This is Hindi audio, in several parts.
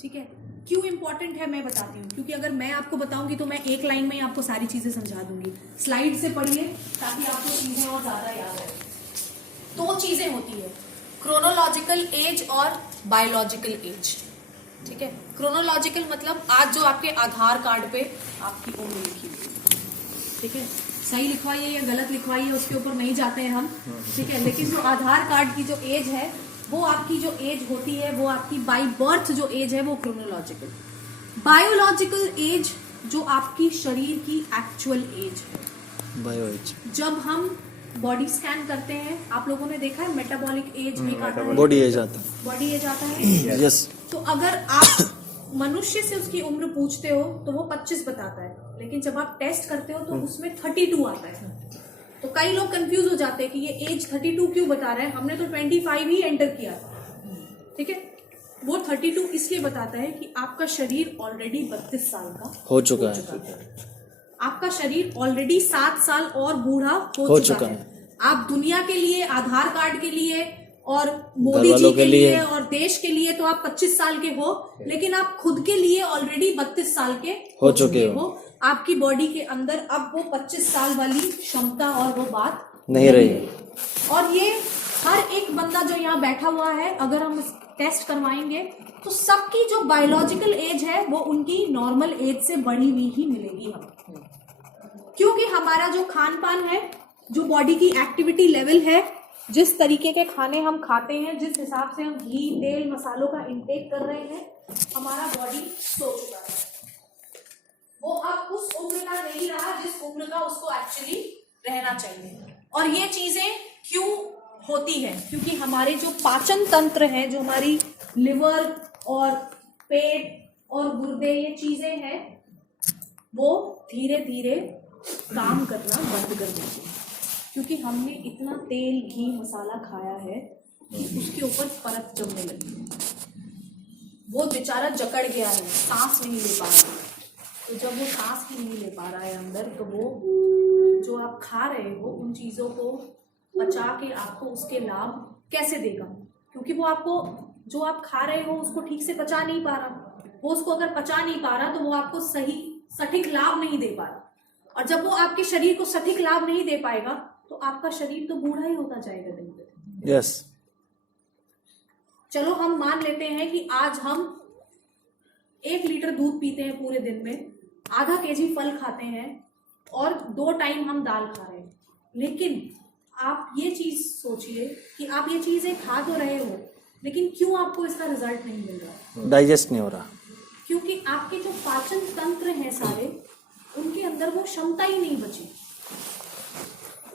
ठीक है, क्यों इंपॉर्टेंट है मैं बताती हूँ, क्योंकि अगर मैं आपको बताऊंगी तो मैं एक लाइन में ही आपको सारी चीजें समझा दूंगी। स्लाइड से पढ़िए ताकि आपको चीजें और ज्यादा याद रहे। दो चीजें होती है, क्रोनोलॉजिकल एज और बायोलॉजिकल एज। ठीक है, क्रोनोलॉजिकल मतलब आज जो आपके आधार कार्ड पे आपकी उम्र लिखी हुई, ठीक है, सही लिखवाइए या गलत लिखवाइए उसके ऊपर नहीं जाते हैं हम, ठीक है, लेकिन जो आधार कार्ड की जो एज है वो आपकी जो एज होती है वो आपकी बाय बर्थ जो एज है वो क्रोनोलॉजिकल। बायोलॉजिकल एज जो आपकी शरीर की एक्चुअल एज है, बायो एज। जब हम बॉडी स्कैन करते हैं, आप लोगों ने देखा है मेटाबॉलिक एज एक आता है, बॉडी एज आता है, बॉडी एज आता है, यस। तो अगर आप मनुष्य से उसकी उम्र पूछते हो तो वो 25 बताता है, लेकिन जब आप टेस्ट करते हो तो उसमें 32 आता है। तो कई लोग कंफ्यूज हो जाते हैं कि ये एज 32 क्यों बता रहा है, हमने तो 25 ही एंटर किया था। ठीक है, वो 32 इसलिए बताता है कि आपका शरीर ऑलरेडी 32 साल का हो चुका है। आपका शरीर ऑलरेडी 7 साल और बूढ़ा हो चुका है। आप दुनिया के लिए, आधार कार्ड के लिए और मोदी जी के लिए और देश के लिए तो आप 25 साल के हो, लेकिन आप खुद के लिए ऑलरेडी 32 साल के हो चुके हो। आपकी बॉडी के अंदर अब वो 25 साल वाली क्षमता और वो बात नहीं रही। और ये हर एक बंदा जो यहाँ बैठा हुआ है, अगर हम टेस्ट करवाएंगे तो सबकी जो बायोलॉजिकल एज है वो उनकी नॉर्मल एज से बढ़ी हुई ही मिलेगी हमें, क्योंकि हमारा जो खान पान है, जो बॉडी की एक्टिविटी लेवल है, जिस तरीके के खाने हम खाते हैं, जिस हिसाब से हम घी तेल मसालों का इंटेक कर रहे हैं, हमारा बॉडी सो चुका है। वो अब उस उम्र का नहीं रहा जिस उम्र का उसको एक्चुअली रहना चाहिए। और ये चीजें क्यों होती है, क्योंकि हमारे जो पाचन तंत्र है, जो हमारी लिवर और पेट और गुर्दे ये चीजें हैं, वो धीरे धीरे काम करना बंद कर देती है, क्योंकि हमने इतना तेल घी मसाला खाया है कि उसके ऊपर परत जमने लगी है। वो बेचारा जकड़ गया है, सांस नहीं ले पा रहा है। तो जब वो सांस ही नहीं ले पा रहा है अंदर, तो वो जो आप खा रहे हो उन चीजों को पचा के आपको उसके लाभ कैसे देगा, क्योंकि वो आपको जो आप खा रहे हो उसको ठीक से पचा नहीं पा रहा। वो उसको अगर पचा नहीं पा रहा तो वो आपको सही सटीक लाभ नहीं दे पा रहा, और जब वो आपके शरीर को सटीक लाभ नहीं दे पाएगा तो आपका शरीर तो बूढ़ा ही होता जाएगा दिन पे। यस। चलो हम मान लेते हैं कि आज हम 1 लीटर दूध पीते हैं पूरे दिन में, आधा केजी फल खाते हैं और 2 टाइम हम दाल खा रहे हैं, लेकिन आप ये चीज सोचिए कि आप ये चीजें खा तो रहे हो, लेकिन क्यों आपको इसका रिजल्ट नहीं मिल रहा? डाइजेस्ट नहीं हो रहा, क्योंकि आपके जो पाचन तंत्र हैं सारे, उनके अंदर वो क्षमता ही नहीं बची।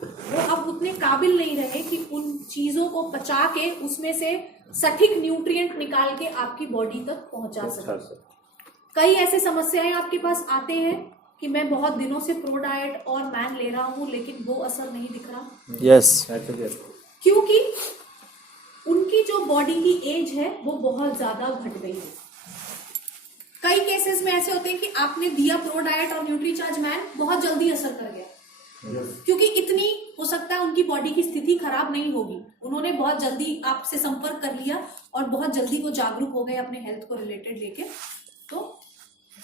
वो अब उतने काबिल नहीं रहे कि उन चीजों को पचा के उसमें से सटीक न्यूट्रिएंट निकाल के आपकी बॉडी तक पहुंचा सके। कई ऐसे समस्याएं आपके पास आते हैं कि मैं बहुत दिनों से प्रो डाइट और मैन ले रहा हूं, लेकिन वो असर नहीं दिख रहा। यस। क्योंकि उनकी जो बॉडी की एज है वो बहुत ज्यादा घट गई है। कई केसेस में ऐसे होते हैं कि आपने दिया प्रो डाइट और न्यूट्रीचार्ज मैन, बहुत जल्दी असर कर गया, क्योंकि इतनी हो सकता है उनकी बॉडी की स्थिति खराब नहीं होगी, उन्होंने बहुत जल्दी आपसे संपर्क कर लिया और बहुत जल्दी वो जागरूक हो गए अपने हेल्थ को रिलेटेड लेके, तो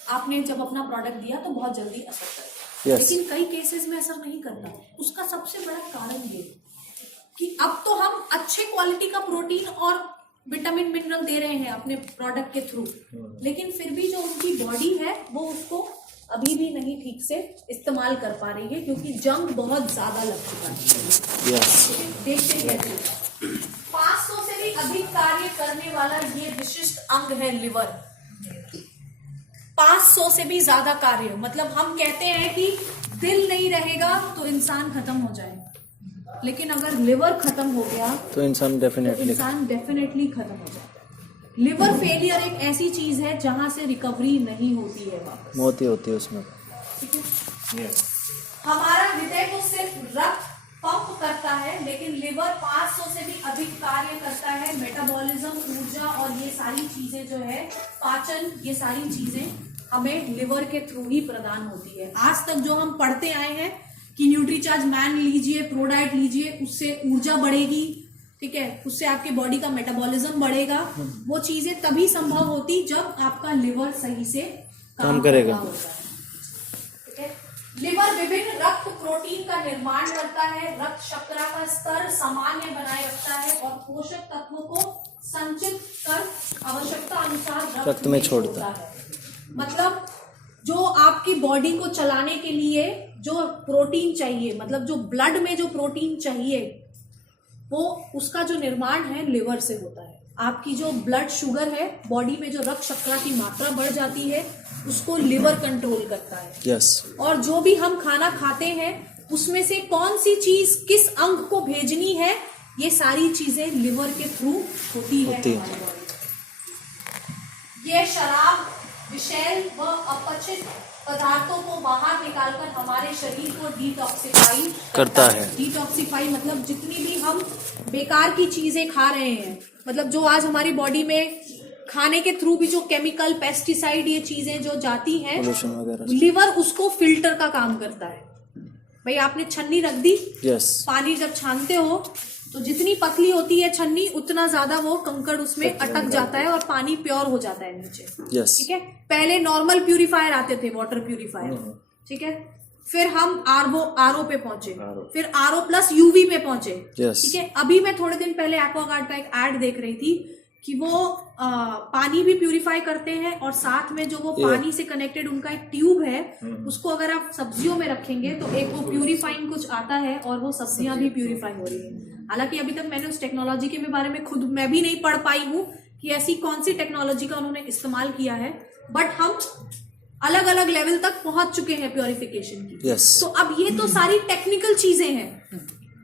आपने जब अपना प्रोडक्ट दिया तो बहुत जल्दी असर कर गया। लेकिन कई केसेस में असर नहीं करता। उसका सबसे बड़ा कारण ये कि अब तो हम अच्छे क्वालिटी का प्रोटीन और विटामिन मिनरल दे रहे हैं अपने प्रोडक्ट के थ्रू, लेकिन फिर भी जो उनकी बॉडी है वो उसको अभी भी नहीं ठीक से इस्तेमाल कर पा रही है, क्योंकि जंग बहुत ज्यादा लग चुका है। देखते हैं 500 से भी अधिक कार्य करने वाला ये विशिष्ट अंग है लिवर। 500 से भी ज्यादा कार्य, मतलब हम कहते हैं कि दिल नहीं रहेगा तो इंसान खत्म हो जाएगा, लेकिन अगर लिवर खत्म हो गया तो इंसान डेफिनेटली खत्म हो जाएगा। लिवर फेलियर एक ऐसी चीज है जहां से रिकवरी नहीं होती है, वापस मौत ही होती है उसमें। ठीक है, हमारा हृदय तो सिर्फ रक्त पंप करता है, लेकिन लिवर 500 से भी अधिक कार्य करता है। मेटाबॉलिज्म, ऊर्जा और ये सारी चीजें जो है, पाचन, ये सारी चीजें हमें लिवर के थ्रू ही प्रदान होती है। आज तक जो हम पढ़ते आए हैं कि न्यूट्रीचार्ज मैन लीजिए, प्रोडाइट लीजिए, उससे ऊर्जा बढ़ेगी, ठीक है, उससे आपके बॉडी का मेटाबॉलिज्म बढ़ेगा। वो चीजें तभी संभव होती जब आपका लिवर सही से काम करेगा। होता है। ठीक है, लिवर विभिन्न रक्त प्रोटीन का निर्माण करता है, रक्त शर्करा का स्तर सामान्य बनाए रखता है और पोषक तत्वों को संचित कर आवश्यकता अनुसार रक्त में छोड़ता है। मतलब जो आपकी बॉडी को चलाने के लिए जो प्रोटीन चाहिए, मतलब जो ब्लड में जो प्रोटीन चाहिए, वो उसका जो निर्माण है लिवर से होता है। आपकी जो ब्लड शुगर है, बॉडी में जो रक्त शर्करा की मात्रा बढ़ जाती है, उसको लिवर कंट्रोल करता है। यस। और जो भी हम खाना खाते हैं उसमें से कौन सी चीज किस अंग को भेजनी है, ये सारी चीजें लिवर के थ्रू होती है हमारी बॉडी। ये शराब, विषैल व अपचित पदार्थों को बाहर निकालकर हमारे शरीर को डिटॉक्सिफाई करता है। डिटॉक्सिफाई मतलब जितनी भी हम बेकार की चीजें खा रहे हैं, मतलब जो आज हमारी बॉडी में खाने के थ्रू भी जो केमिकल, पेस्टिसाइड, ये चीजें जो जाती हैं, पोल्यूशन वगैरह, लिवर उसको फिल्टर का काम करता है। भाई आपने छन्नी रख दी, यस, पानी जब छानते हो तो जितनी पतली होती है छन्नी, उतना ज्यादा वो कंकड़ उसमें अटक जाता है और पानी प्योर हो जाता है नीचे। यस। ठीक है, पहले नॉर्मल प्यूरिफायर आते थे, वाटर प्यूरिफायर। ठीक है, फिर हम आरओ पे पहुंचे, फिर आरओ प्लस यूवी पे पहुंचे। ठीक है, अभी मैं थोड़े दिन पहले एक्वागार्ड का एक एड देख रही थी कि वो पानी भी प्यूरिफाई करते हैं और साथ में जो वो पानी से कनेक्टेड उनका एक ट्यूब है, उसको अगर आप सब्जियों में रखेंगे तो एक वो प्यूरिफाइंग कुछ आता है और वो सब्जियां भी प्यूरिफाई हो रही है। हालांकि अभी तक मैंने उस टेक्नोलॉजी के बारे में खुद मैं भी नहीं पढ़ पाई हूँ कि ऐसी कौन सी टेक्नोलॉजी का उन्होंने इस्तेमाल किया है, बट हम अलग अलग लेवल तक पहुंच चुके हैं प्योरिफिकेशन की। तो अब ये तो सारी टेक्निकल चीजें हैं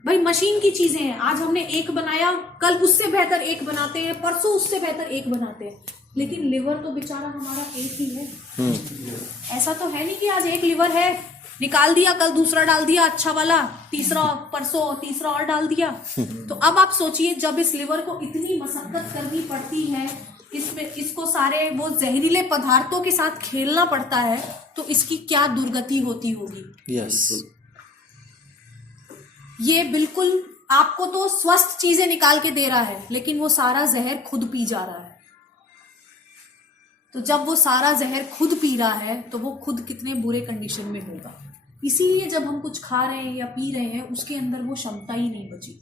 भाई, मशीन की चीजें हैं। आज हमने एक बनाया, कल उससे बेहतर एक बनाते हैं, परसों उससे बेहतर एक बनाते हैं, लेकिन लिवर तो बेचारा हमारा एक ही है। ऐसा तो है नहीं कि आज एक लिवर है, निकाल दिया, कल दूसरा डाल दिया अच्छा वाला, तीसरा परसों तीसरा और डाल दिया। तो अब आप सोचिए, जब इस लिवर को इतनी मशक्कत करनी पड़ती है, इसको सारे वो जहरीले पदार्थों के साथ खेलना पड़ता है, तो इसकी क्या दुर्गति होती होगी। यस। ये बिल्कुल आपको तो स्वस्थ चीजें निकाल के दे रहा है, लेकिन वो सारा जहर खुद पी जा रहा है। तो जब वो सारा जहर खुद पी रहा है तो वो खुद कितने बुरे कंडीशन में होगा। इसीलिए जब हम कुछ खा रहे हैं या पी रहे हैं, उसके अंदर वो क्षमता ही नहीं बची।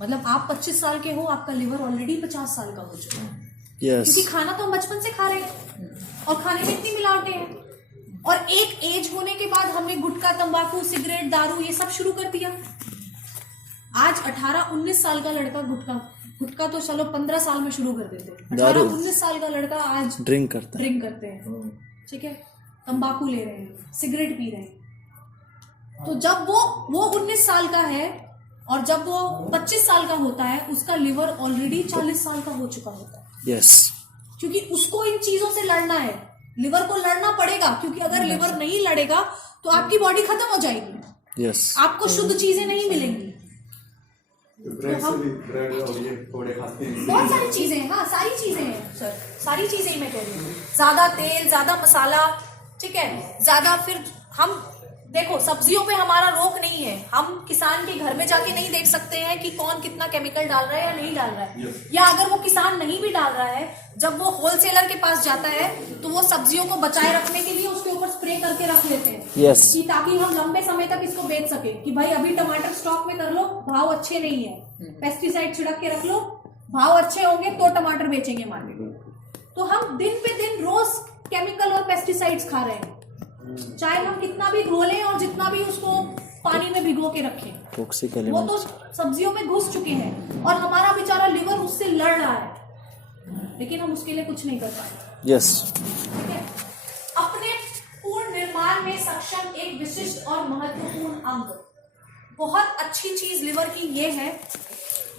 मतलब आप 25 साल के हो, आपका लिवर ऑलरेडी 50 साल का हो चुका है। क्योंकि खाना तो हम बचपन से खा रहे हैं और खाने में इतनी मिलावटें हैं, और एक एज होने के बाद हमने गुटखा, तंबाकू, सिगरेट, दारू ये सब शुरू कर दिया। आज 18-19 साल का लड़का गुटखा तो चलो 15 साल में शुरू कर देते हैं, 18-19 साल का लड़का आज ड्रिंक करते हैं। ठीक है, तंबाकू ले रहे हैं, सिगरेट पी रहे हैं। तो जब वो 19 साल का है और जब वो 25 साल का होता है, उसका लिवर ऑलरेडी 40 साल का हो चुका होता है। यस। क्योंकि उसको इन चीजों से लड़ना है, लिवर को लड़ना पड़ेगा, क्योंकि अगर लिवर नहीं लड़ेगा तो आपकी बॉडी खत्म हो जाएगी। यस। आपको शुद्ध चीजें नहीं मिलेंगी। तो हम बहुत सारी चीजें हैं, हाँ सारी चीजें हैं सर, सारी चीजें ही मैं कह रही हूँ। ज्यादा तेल, ज्यादा मसाला, ठीक है, ज्यादा, फिर हम देखो सब्जियों पे हमारा रोक नहीं है, हम किसान के घर में जाके नहीं देख सकते हैं कि कौन कितना केमिकल डाल रहा है या नहीं डाल रहा है। या अगर वो किसान नहीं भी डाल रहा है, जब वो होलसेलर के पास जाता है तो वो सब्जियों को बचाए रखने के लिए उसके ऊपर स्प्रे करके रख लेते हैं। कि ताकि हम लंबे समय तक इसको बेच सके, कि भाई अभी टमाटर स्टॉक में कर लो, भाव अच्छे नहीं है, पेस्टिसाइड छिड़क के रख लो, भाव अच्छे होंगे तो टमाटर बेचेंगे मार्केट में। तो हम दिन पे दिन रोज केमिकल और पेस्टिसाइड्स खा रहे हैं, चाहे हम कितना भी धो लें और जितना भी उसको पानी में भिगो के रखें, वो तो सब्जियों में घुस चुके हैं और हमारा बेचारा लिवर उससे लड़ रहा है, लेकिन हम उसके लिए कुछ नहीं कर पाए। यस। ठीक है, अपने पूर्ण निर्माण में सक्षम एक विशिष्ट और महत्वपूर्ण अंग। बहुत अच्छी चीज लिवर की ये है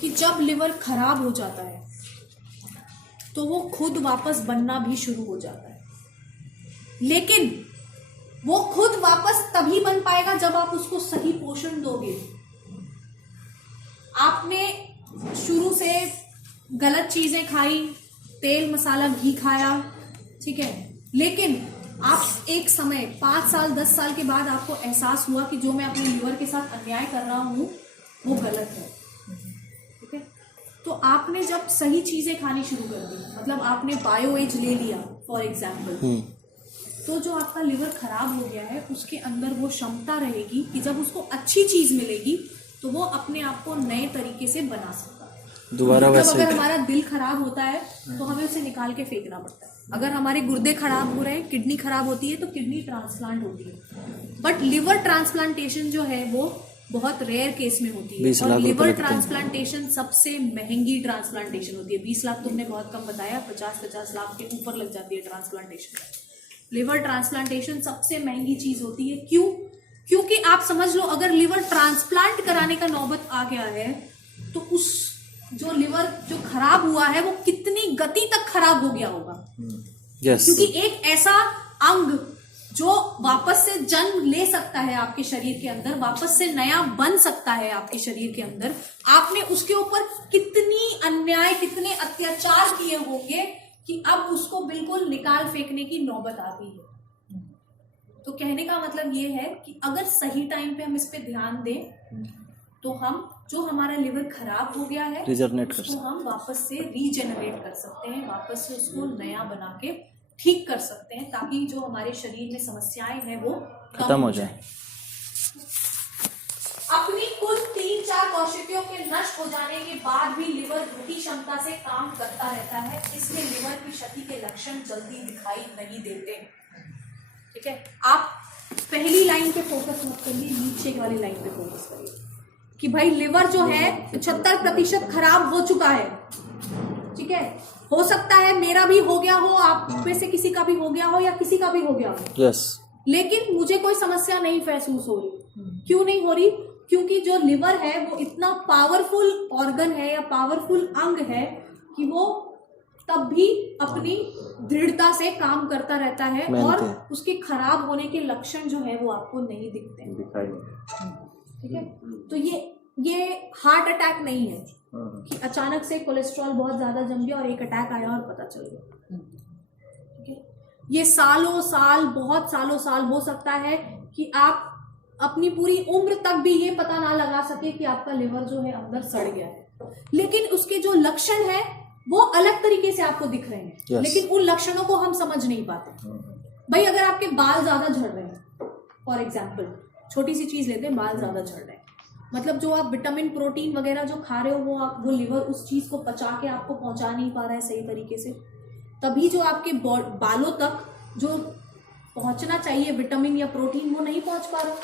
कि जब लिवर खराब हो जाता है तो वो खुद वापस बनना भी शुरू हो जाता है, लेकिन वो खुद वापस तभी बन पाएगा जब आप उसको सही पोषण दोगे। आपने शुरू से गलत चीजें खाई, तेल, मसाला, घी खाया, ठीक है, लेकिन आप एक समय 5 साल 10 साल के बाद आपको एहसास हुआ कि जो मैं अपने लिवर के साथ अन्याय कर रहा हूं वो गलत है। ठीक तो आपने जब सही चीजें खानी शुरू कर दी, मतलब आपने बायो एज ले लिया फॉर एग्जाम्पल, तो जो आपका लिवर खराब हो गया है उसके अंदर वो क्षमता रहेगी कि जब उसको अच्छी चीज मिलेगी तो वो अपने आप को नए तरीके से बना सकता है। दोबारा मतलब वैसे अगर हमारा दिल खराब होता है तो हमें उसे निकाल के फेंकना पड़ता है। अगर हमारे गुर्दे खराब हो रहे हैं, किडनी खराब होती है तो किडनी ट्रांसप्लांट होती है। बट लिवर ट्रांसप्लांटेशन जो है वो बहुत रेयर केस में होती है, 20 और लाख रुपए लिवर लगते हैं। ट्रांसप्लांटेशन सबसे महंगी ट्रांसप्लांटेशन होती है। 20 लाख तुमने बहुत कम बताया, 50-50 लाख के ऊपर लग जाती है ट्रांसप्लांटेशन। लिवर ट्रांसप्लांटेशन सबसे महंगी चीज होती है। क्यों? क्योंकि आप समझ लो, अगर लिवर ट्रांसप्लांट कराने का नौबत आ गया है तो उस जो लिवर जो खराब हुआ है वो कितनी गति तक खराब हो गया होगा। यस, क्योंकि एक ऐसा अंग जो वापस से जन्म ले सकता है आपके शरीर के अंदर, वापस से नया बन सकता है आपके शरीर के अंदर, आपने उसके ऊपर कितनी अन्याय, कितने अत्याचार किए होंगे कि अब उसको बिल्कुल निकाल फेंकने की नौबत आ गई है। तो कहने का मतलब ये है कि अगर सही टाइम पे हम इस पे ध्यान दें तो हम जो हमारा लिवर खराब हो गया है रिजनरेट कर उसको हम वापस से रीजेनरेट कर सकते हैं, वापस से उसको नया बना के ठीक कर सकते हैं, ताकि जो हमारे शरीर में समस्याएं हैं वो खत्म हो जाए। अपनी कुल 3-4 कोशिकाओं के नष्ट हो जाने के बाद भी लिवर उसी क्षमता से काम करता रहता है, इसलिए लिवर की क्षति के लक्षण जल्दी दिखाई नहीं देते। ठीक है, आप पहली लाइन पे फोकस मत करिए, नीचे वाली लाइन पे फोकस करिए कि भाई लिवर जो है 75% खराब हो चुका है। ठीक है, हो सकता है मेरा भी हो गया हो, आप में से किसी का भी हो गया हो, या किसी का भी हो गया हो। यस, लेकिन मुझे कोई समस्या नहीं महसूस हो रही। क्यों नहीं हो रही? क्योंकि जो लिवर है वो इतना पावरफुल ऑर्गन है या पावरफुल अंग है कि वो तब भी अपनी दृढ़ता से काम करता रहता है, और उसके खराब होने के लक्षण जो है वो आपको नहीं दिखते हैं। ठीक है, तो ये हार्ट अटैक नहीं है कि अचानक से कोलेस्ट्रॉल बहुत ज्यादा जम गया और एक अटैक आया और पता चल गया। ठीक है, ये सालों साल, बहुत सालों साल हो सकता है कि आप अपनी पूरी उम्र तक भी ये पता ना लगा सके कि आपका लिवर जो है अंदर सड़ गया है, लेकिन उसके जो लक्षण है वो अलग तरीके से आपको दिख रहे हैं। Yes. लेकिन उन लक्षणों को हम समझ नहीं पाते। भाई अगर आपके बाल ज्यादा झड़ रहे हैं, फॉर एग्जाम्पल छोटी सी चीज लेते हैं, बाल ज्यादा झड़ रहे हैं, मतलब जो आप विटामिन प्रोटीन वगैरह जो खा रहे हो वो लिवर उस चीज को पचा के आपको पहुंचा नहीं पा रहा है सही तरीके से, तभी जो आपके बालों तक जो पहुंचना चाहिए विटामिन या प्रोटीन वो नहीं पहुंच पा रहा,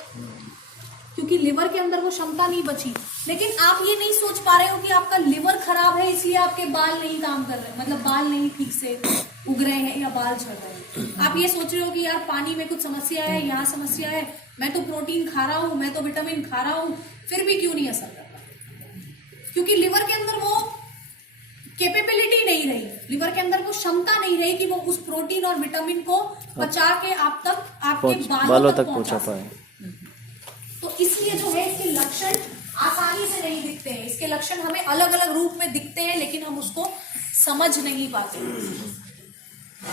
क्योंकि लिवर के अंदर वो क्षमता नहीं बची। लेकिन आप ये नहीं सोच पा रहे हो कि आपका लिवर खराब है इसलिए आपके बाल नहीं काम कर रहे, मतलब बाल नहीं ठीक से उग रहे हैं या बाल झड़ रहे हैं। आप ये सोच रहे हो कि यार पानी में कुछ समस्या है, यहाँ समस्या है, मैं तो प्रोटीन खा रहा हूँ, मैं तो विटामिन खा रहा हूँ, फिर भी क्यों नहीं असर कर रहा? क्योंकि लिवर के अंदर वो कैपेबिलिटी नहीं रही, लिवर के अंदर वो क्षमता नहीं रही कि वो उस प्रोटीन और विटामिन को पचा के आप तक आपके बालों तक पहुंचा पाए। तो इसलिए जो है इसके लक्षण आसानी से नहीं दिखते हैं, इसके लक्षण हमें अलग अलग रूप में दिखते हैं लेकिन हम उसको समझ नहीं पाते।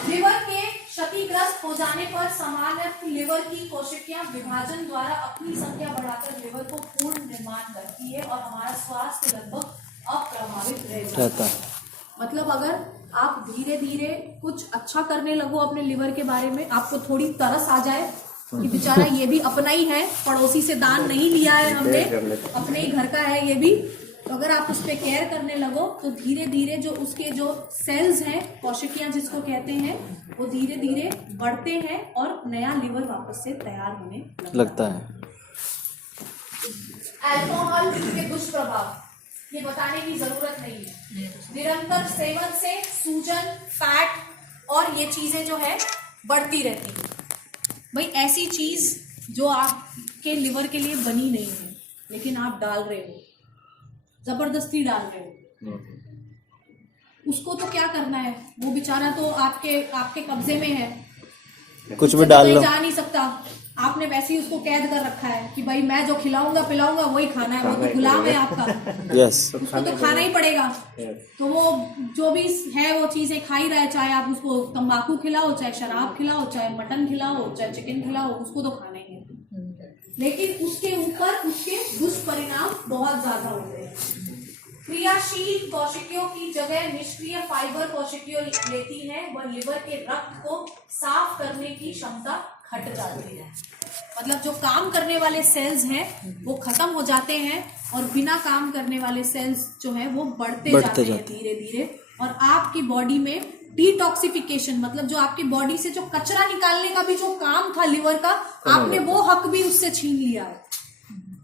लिवर के क्षतिग्रस्त हो जाने पर सामान्य लिवर की कोशिकाएं विभाजन द्वारा अपनी संख्या बढ़ाकर लिवर को पूर्ण निर्माण करती है और हमारा स्वास्थ्य लगभग अप्रभावित रह जाता है। मतलब अगर आप धीरे धीरे कुछ अच्छा करने लगो अपने लिवर के बारे में, आपको थोड़ी तरस आ जाए कि बेचारा ये भी अपना ही है, पड़ोसी से दान नहीं लिया है हमने, अपने ही घर का है ये भी, तो अगर आप उस पर केयर करने लगो तो धीरे धीरे जो उसके जो सेल्स हैं, कोशिकाएं जिसको कहते हैं, वो धीरे धीरे बढ़ते हैं और नया लिवर वापस से तैयार होने लगता है। अल्कोहल के दुष्प्रभाव ये बताने की जरूरत नहीं है। निरंतर सेवन से सूजन, फैट और ये चीजें जो है बढ़ती रहती है। भाई ऐसी चीज जो आपके लिवर के लिए बनी नहीं है लेकिन आप डाल रहे हो, जबरदस्ती डाल रहे हो, उसको तो क्या करना है, वो बेचारा तो आपके कब्जे में है, कुछ भी डाल लो, जा नहीं सकता। आपने वैसे ही उसको कैद कर रखा है कि भाई मैं जो खिलाऊंगा पिलाऊंगा वही खाना है, वो तो गुलाम है आपका। यस, उसको तो खाना ही पड़ेगा। तो वो जो भी है वो चीजें खा ही रहा है, चाहे आप उसको तंबाकू खिलाओ, चाहे शराब खिलाओ, चाहे मटन खिलाओ, चाहे चिकन खिलाओ, उसको तो खाना ही है। लेकिन उसके ऊपर उसके दुष्परिणाम बहुत ज्यादा होते हैं। क्रियाशील कोशिकाओं की जगह निष्क्रिय फाइबर कोशिकाएं लेती हैं, वह लिवर के रक्त को साफ करने की क्षमता घट जाती है। मतलब जो काम करने वाले सेल्स हैं वो खत्म हो जाते हैं और बिना काम करने वाले सेल्स जो है वो बढ़ते जाते हैं धीरे धीरे। और आपकी बॉडी में डिटॉक्सिफिकेशन, मतलब जो आपकी बॉडी से जो कचरा निकालने का भी जो काम था लिवर का, आपने वो हक भी उससे छीन लिया है।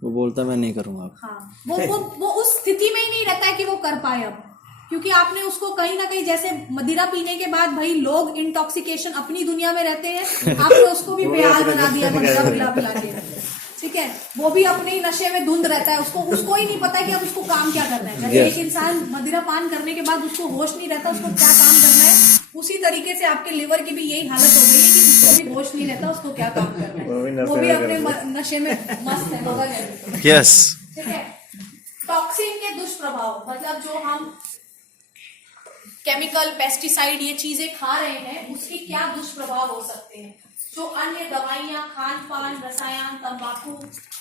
वो बोलता मैं नहीं करूंगा। हाँ, वो उस स्थिति में ही नहीं रहता है कि वो कर पाए अब, क्योंकि आपने उसको कहीं ना कहीं, जैसे मदिरा पीने के बाद भाई लोग इंटॉक्सिकेशन अपनी दुनिया में रहते हैं, आपने उसको भी बेहाल बना दिया मदिरा पिला के, ठीक है। वो भी अपने ही नशे में धुंध रहता है, उसको ही नहीं पता है कि अब उसको काम क्या करना है। जैसे एक इंसान मदिरा पान करने के बाद उसको होश नहीं रहता उसको क्या काम करना है, उसी तरीके से आपके लिवर की भी यही हालत हो गई है कि उसको भी होश नहीं रहता उसको क्या काम करना है, वो भी अपने नशे में मस्त है, मगन है। यस, ठीक है। टॉक्सिन के दुष्प्रभाव, मतलब जो हम केमिकल, पेस्टिसाइड ये चीजें खा रहे हैं उसके क्या दुष्प्रभाव हो सकते हैं। जो अन्य दवाइयां, खान पान, रसायन, तंबाकू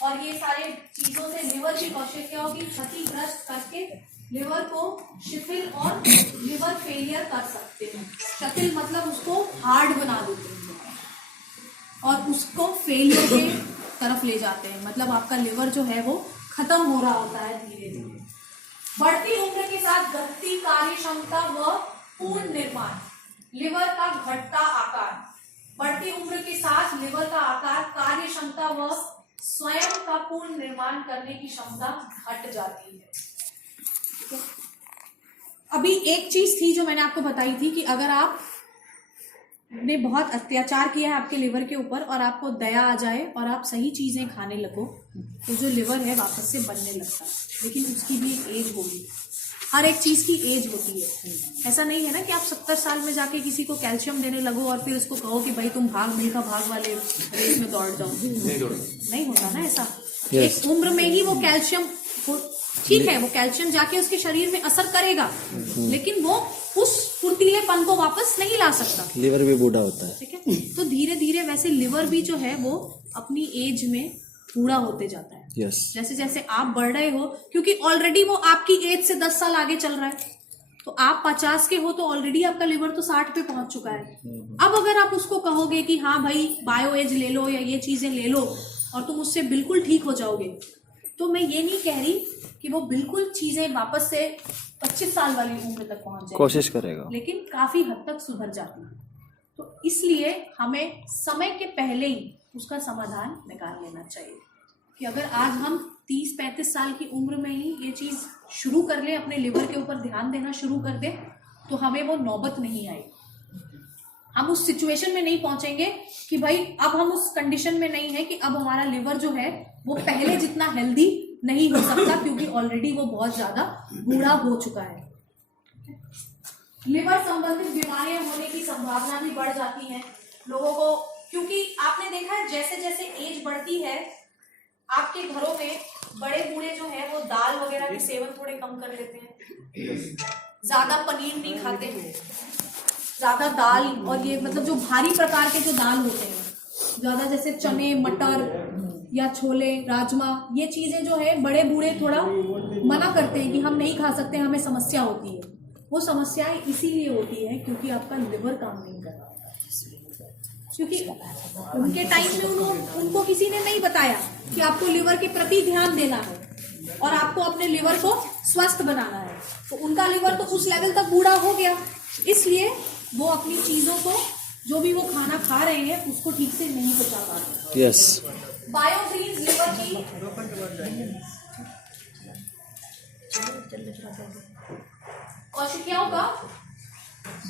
और ये सारे चीजों से लिवर की कोशिकाओं की क्षतिग्रस्त करके लिवर को शिथिल और लिवर फेलियर कर सकते हैं। शिथिल मतलब उसको हार्ड बना देते हैं और उसको फेलियर के तरफ ले जाते हैं। मतलब आपका लिवर जो है वो खत्म हो रहा होता है धीरे धीरे। बढ़ती उम्र के साथ घटती कार्य क्षमता व पूर्ण निर्माण, लिवर का घटता आकार। बढ़ती उम्र के साथ लिवर का आकार, कार्य क्षमता व स्वयं का पूर्ण निर्माण करने की क्षमता घट जाती है। अभी एक चीज थी जो मैंने आपको बताई थी कि अगर आप ने बहुत अत्याचार किया है आपके लिवर के ऊपर और आपको दया आ जाए और आप सही चीजें खाने लगो तो जो लिवर है वापस से बनने लगता है, लेकिन उसकी भी एक एज होगी। हर एक चीज की एज होती है। ऐसा नहीं है ना कि आप 70 साल में जाके किसी को कैल्शियम देने लगो और फिर उसको कहो कि भाई तुम भाग मिल्खा भाग वाले रेस में दौड़ जाओ, नहीं होता ना ऐसा। एक उम्र में ही वो कैल्शियम, ठीक है वो कैल्शियम जाके उसके शरीर में असर करेगा, लेकिन वो उस फुर्तीलेपन को वापस नहीं ला सकता। लिवर भी बूढ़ा होता है, ठीक है। तो धीरे धीरे वैसे लिवर भी जो है वो अपनी एज में बूढ़ा होते जाता है। यस, जैसे जैसे आप बढ़ रहे हो, क्योंकि ऑलरेडी वो आपकी एज से 10 साल आगे चल रहा है, तो आप 50 के हो तो ऑलरेडी आपका लिवर तो 60 पे पहुंच चुका है। अब अगर आप उसको कहोगे कि हाँ भाई बायो एज ले लो या ये चीजें ले लो और तुम उससे बिल्कुल ठीक हो जाओगे, तो मैं ये नहीं कह रही कि वो बिल्कुल चीजें वापस से 25 साल वाली उम्र तक पहुंच जाए, कोशिश करेगा, लेकिन काफी हद तक सुधर जाती है। तो इसलिए हमें समय के पहले ही उसका समाधान निकाल लेना चाहिए कि अगर आज हम 30-35 साल की उम्र में ही ये चीज शुरू कर ले, अपने लिवर के ऊपर ध्यान देना शुरू कर दे, तो हमें वो नौबत नहीं आई। हम उस सिचुएशन में नहीं पहुंचेंगे कि भाई अब हम उस कंडीशन में नहीं है कि अब हमारा लिवर जो है वो पहले जितना हेल्दी नहीं हो सकता, क्योंकि ऑलरेडी वो बहुत ज्यादा बूढ़ा हो चुका है। लिवर संबंधित बीमारियां होने की संभावना भी बढ़ जाती है लोगों को, क्योंकि आपने देखा है जैसे जैसे एज बढ़ती है आपके घरों में बड़े बूढ़े जो है वो दाल वगैरह के सेवन थोड़े कम कर लेते हैं, ज्यादा पनीर नहीं खाते, ज्यादा दाल और ये मतलब जो भारी प्रकार के जो दाल होते हैं ज्यादा, जैसे चने, मटर या छोले, राजमा, ये चीजें जो है बड़े बूढ़े थोड़ा मना करते हैं कि हम नहीं खा सकते, हमें समस्या होती है। वो समस्याएं इसीलिए होती है क्योंकि आपका लिवर काम नहीं कर रहा होता, क्योंकि उनके टाइम में उनको किसी ने नहीं बताया कि आपको लिवर के प्रति ध्यान देना है और आपको अपने लिवर को स्वस्थ बनाना है। तो उनका लिवर तो उस लेवल तक बूढ़ा हो गया, इसलिए वो अपनी चीजों को, जो भी वो खाना खा रहे हैं उसको ठीक से नहीं पचा पा रहे। यस, बायोग्रीन्स लिवर की कोशिकाओं का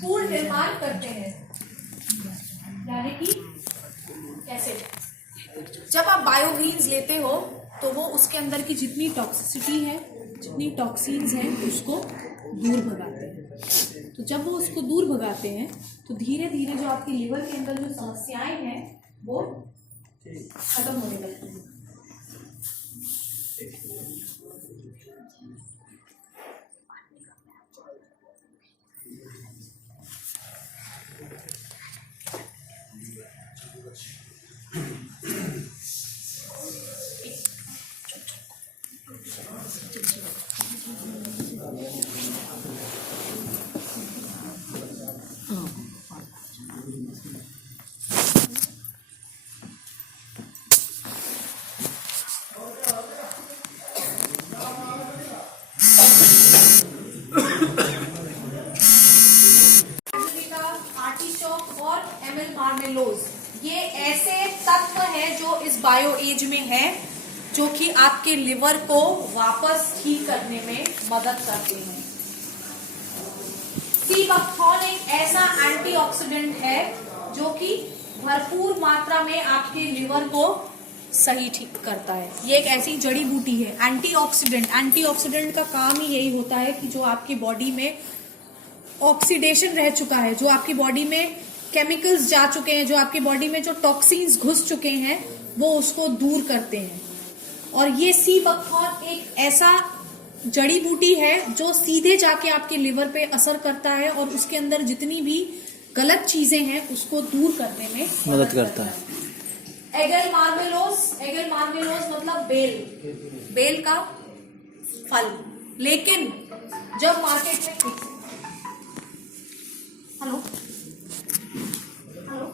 पूर्ण निर्माण करते हैं। यानी कि कैसे, जब आप बायोग्रीन्स लेते हो तो वो उसके अंदर की जितनी टॉक्सिसिटी है, जितनी टॉक्सिन्स हैं उसको दूर भगाते हैं। तो जब वो उसको दूर भगाते हैं तो धीरे धीरे जो आपके लिवर के अंदर जो समस्याएं हैं वो खत्म होने लगती हैं। आर्टिचोक और एमएल मार्मेलोज, ये ऐसे तत्व हैं जो इस बायो एज में है, जो कि आपके लिवर को वापस ठीक करने में मदद करते हैं। सी बकथॉर्न एक ऐसा एंटीऑक्सीडेंट है जो कि भरपूर मात्रा में आपके लिवर को सही ठीक करता है। ये एक ऐसी जड़ी बूटी है, एंटीऑक्सीडेंट। एंटीऑक्सीडेंट का काम ही यही होता है कि जो आपकी बॉडी में ऑक्सीडेशन रह चुका है, जो आपकी बॉडी में केमिकल्स जा चुके हैं, जो आपकी बॉडी में जो टॉक्सिन्स घुस चुके हैं, वो उसको दूर करते हैं। और ये सी बकथॉर्न एक ऐसा जड़ी बूटी है जो सीधे जाके आपके लिवर पे असर करता है और उसके अंदर जितनी भी गलत चीजें हैं उसको दूर करने में मदद करता है। एगल मार्मेलोस, एगल मार्मेलोस मतलब बेल, बेल का फल। लेकिन जब मार्केट में हेलो हेलो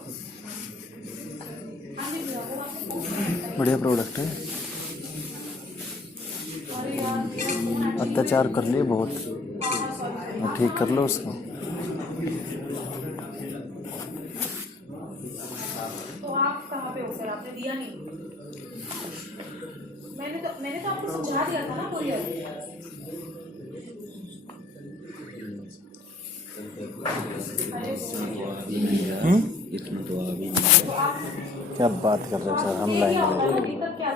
बढ़िया प्रोडक्ट है। अत्याचार कर लिए बहुत, और ठीक कर लो उसको। तो आप कहाँ पे हो सर? आपने दिया नहीं? मैंने तो आपको समझा दिया था ना कोरियर। इतना तो आ भी नहीं। क्या बात कर रहे हो सर, हम लाएंगे। क्या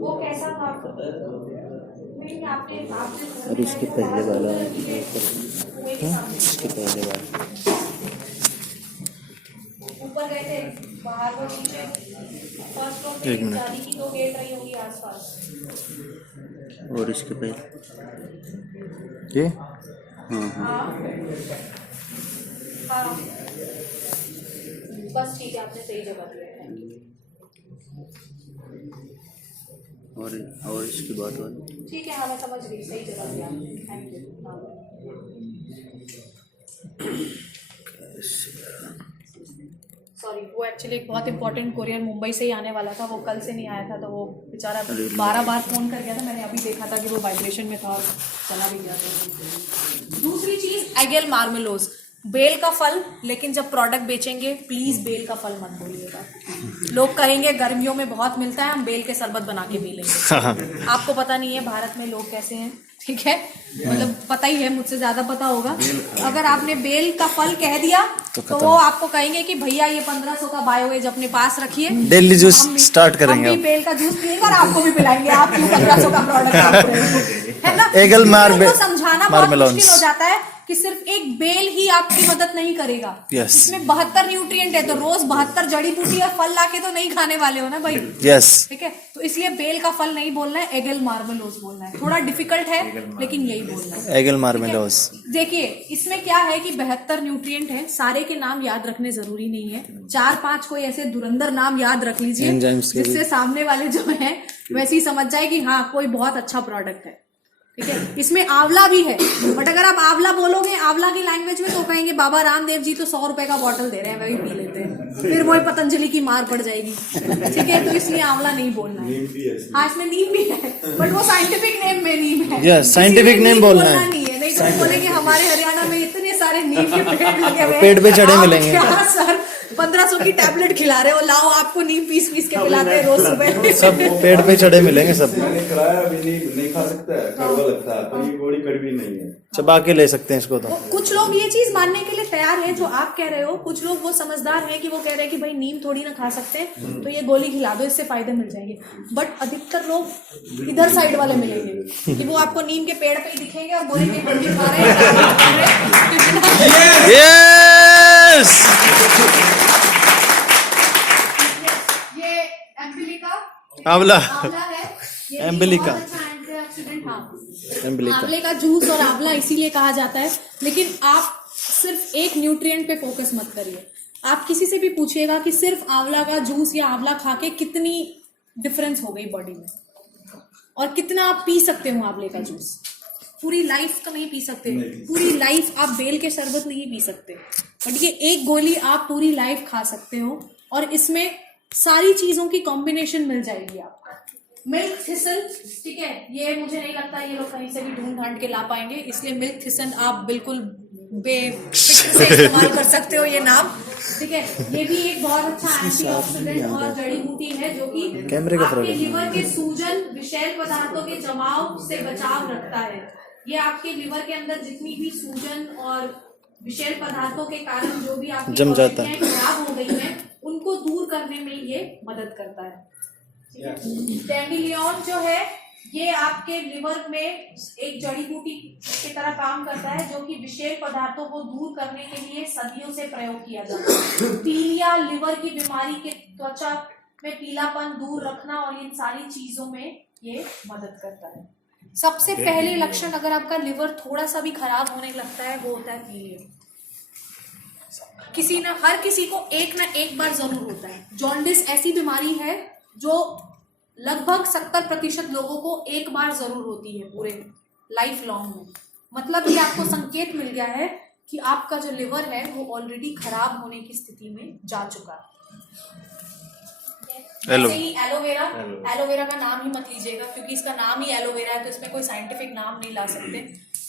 वो कैसा था? नहीं, आपने और इसके पहले वाला, इसके पहले वाला ऊपर गए थे, बाहर वो नीचे, फर्स्ट फ्लोर पे शादी की 2 गेट रही होगी आसपास। और इसके पहले ये हाँ बस ठीक है, आपने सही जगह दिया है। और इसके बाद वाला ठीक है, हाँ मैं समझ गई, सही जगह दिया। Thank you. सॉरी, वो एक्चुअली एक बहुत इंपॉर्टेंट कोरियर मुंबई से ही आने वाला था, वो कल से नहीं आया था, तो वो बेचारा 12 बार फोन कर गया था। मैंने अभी देखा था कि वो वाइब्रेशन में था और चला भी गया था। दूसरी चीज, एगल मार्मेलोज, बेल का फल। लेकिन जब प्रोडक्ट बेचेंगे प्लीज बेल का फल मत बोलिएगा। लोग कहेंगे गर्मियों में बहुत मिलता है, हम बेल के शरबत बना के पी लेंगे। आपको पता नहीं है भारत में लोग कैसे हैं, ठीक है? मतलब पता ही है, मुझसे ज्यादा पता होगा। अगर आपने बेल का फल कह दिया तो वो आपको कहेंगे कि भैया ये 1500 का बायो एज अपने पास रखिए, डेली जूस स्टार्ट करेंगे। हम भी बेल का जूस पिएंगे और आपको भी पिलाएंगे। आप 1500 का प्रोडक्ट है ना? एगल तो समझाना बहुत मार्मेलोन्स मुश्किल हो जाता है कि सिर्फ एक बेल ही आपकी मदद नहीं करेगा। Yes. इसमें 72 न्यूट्रिएंट है, तो रोज 72 जड़ी बूटी और फल लाके तो नहीं खाने वाले हो ना भाई। यस, ठीक है, तो इसलिए बेल का फल नहीं बोलना है, एगल मार्मेलोस बोलना है। थोड़ा डिफिकल्ट है लेकिन यही बोलना है। एगल मार्मेलोस। देखिए इसमें क्या है कि 72 न्यूट्रिएंट है, सारे के नाम याद रखने जरूरी नहीं है। 4-5 कोई ऐसे धुरंधर नाम याद रख लीजिए जिससे सामने वाले जो है वैसे ही समझ जाए कि हाँ कोई बहुत अच्छा प्रोडक्ट है। ठीक है, इसमें आंवला भी है, बट अगर आप आंवला बोलोगे आंवला की लैंग्वेज में तो कहेंगे बाबा रामदेव जी तो 100 रुपए का बॉटल दे रहे हैं, वही पी लेते हैं, फिर वही पतंजलि की मार पड़ जाएगी। ठीक है, तो इसलिए आंवला नहीं बोलना है। हाँ इसमें नीम भी है, बट वो साइंटिफिक नेम में नीम है। यस, साइंटिफिक नेम बोलना है। नहीं है, नहीं तो बोलेंगे हमारे हरियाणा में इतने सारे नीम के पेड़ लगे हुए हैं, पेड़ पे चढ़े मिलेंगे। हाँ सर, 1500 की टैबलेट खिला रहे हो, लाओ आपको नीम पीस के पिलाते हैं रोज सुबह। सब पेड़ पे चढ़े मिलेंगे सब। मैंने खिलाया भी नहीं खा सकता है, कड़वा लगता है, तो ये बड़ी कड़वी नहीं है। चबा के ले सकते हैं इसको। तो कुछ लोग ये चीज मानने के लिए तैयार हैं जो आप कह रहे हो, कुछ लोग वो समझदार हैं कि वो कह रहे हैं कि भाई नीम थोड़ी ना खा सकते, तो ये गोली खिला दो, इससे फायदे मिल जाएंगे। बट अधिकतर लोग इधर साइड वाले मिलेंगे कि वो आपको नीम के पेड़ पे ही दिखेंगे और बोलेंगे गोली खा रहे हैं। यस, ये एम्बिलिका आंवला है, ये एम्बिलिका। बहुत अच्छा एंटीऑक्सीडेंट। हाँ, एम्बिलिका आंवले का जूस और आंवला इसीलिए कहा जाता है। लेकिन आप सिर्फ एक न्यूट्रिएंट पे फोकस मत करिए। आप किसी से भी पूछिएगा कि सिर्फ आंवला का जूस या आंवला खा के कितनी डिफरेंस हो गई बॉडी में और कितना आप पी सकते हो आंवले का जूस, पूरी लाइफ तो नहीं पी सकते, पूरी लाइफ आप बेल के शरबत नहीं पी सकते, बट ये एक गोली आप पूरी लाइफ खा सकते हो और इसमें सारी चीजों की कॉम्बिनेशन मिल जाएगी आपको। मिल्क थिसल, ठीक है, ये मुझे नहीं लगता ये लोग कहीं से भी ढूंढ ढांड के ला पाएंगे, इसलिए मिल्क थिसल आप बिल्कुल बेफिक्र से इस्तेमाल कर सकते हो ये नाम, ठीक है। ये भी एक बहुत अच्छा एंटीऑक्सीडेंट और जड़ी बूटी है जो कि आपके लिवर के सूजन, विषैल पदार्थों के जमाव से बचाव रखता है। ये आपके लिवर के अंदर जितनी भी सूजन और विषैल पदार्थों के कारण जो भी आपकी जम जाता है, खराब हो गई है, उनको दूर करने में ये मदद करता है। डैंडिलियन जो है ये आपके लिवर में एक जड़ी बूटी की तरह काम करता है जो कि विषैल पदार्थों को दूर करने के लिए सदियों से प्रयोग किया जाता है। पीलिया, लिवर की बीमारी के त्वचा में पीलापन दूर रखना और इन सारी चीजों में ये मदद करता है। सबसे पहले लक्षण अगर आपका लिवर थोड़ा सा भी खराब होने लगता है वो होता है पीलिया। हर किसी को एक ना एक बार जरूर होता है। जॉन्डिस ऐसी बीमारी है जो लगभग 70% लोगों को एक बार जरूर होती है पूरे लाइफ लॉन्ग में। मतलब ये आपको संकेत मिल गया है कि आपका जो लिवर है वो ऑलरेडी खराब होने की स्थिति में जा चुका है। ऐसे ही एलोवेरा का नाम ही मत लीजिएगा क्योंकि इसका नाम ही एलोवेरा है, तो इसमें कोई साइंटिफिक नाम नहीं ला सकते।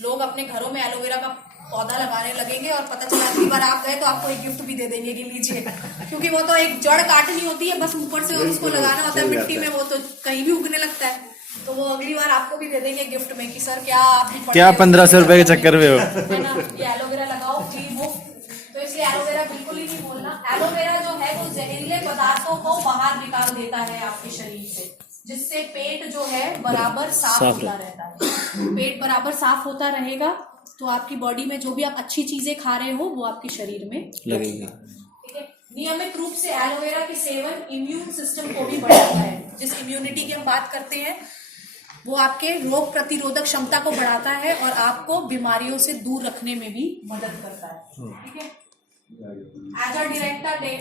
लोग अपने घरों में एलोवेरा का पौधा लगाने लगेंगे और पता चला अगली बार आप गए तो आपको एक गिफ्ट भी दे देंगे कि लीजिए, क्योंकि वो तो एक जड़ काटनी होती है, बस ऊपर से उसको लगाना होता है मिट्टी में, वो तो कहीं भी उगने लगता है। तो वो अगली बार आपको भी दे देंगे गिफ्ट में कि सर क्या 1500 रुपए के चक्कर में हो, है ना, ये एलोवेरा लगाओ फ्री मुफ्त। तो इसलिए एलोवेरा बिल्कुल ही नहीं बोलना। एलोवेरा जो है वो जहरीले पदार्थों को बाहर निकाल देता है आपके शरीर से, जिससे पेट जो है बराबर साफ होता रहता है। पेट बराबर साफ होता रहेगा तो आपकी बॉडी में जो भी आप अच्छी चीजें खा रहे हो वो आपके शरीर में लगेगी, ठीक है। नियमित रूप से एलोवेरा के सेवन इम्यून सिस्टम को भी बढ़ाता है। जिस इम्यूनिटी की हम बात करते हैं वो आपके रोग प्रतिरोधक क्षमता को बढ़ाता है और आपको बीमारियों से दूर रखने में भी मदद करता है, ठीक है। एजा डायरेक्टा डे,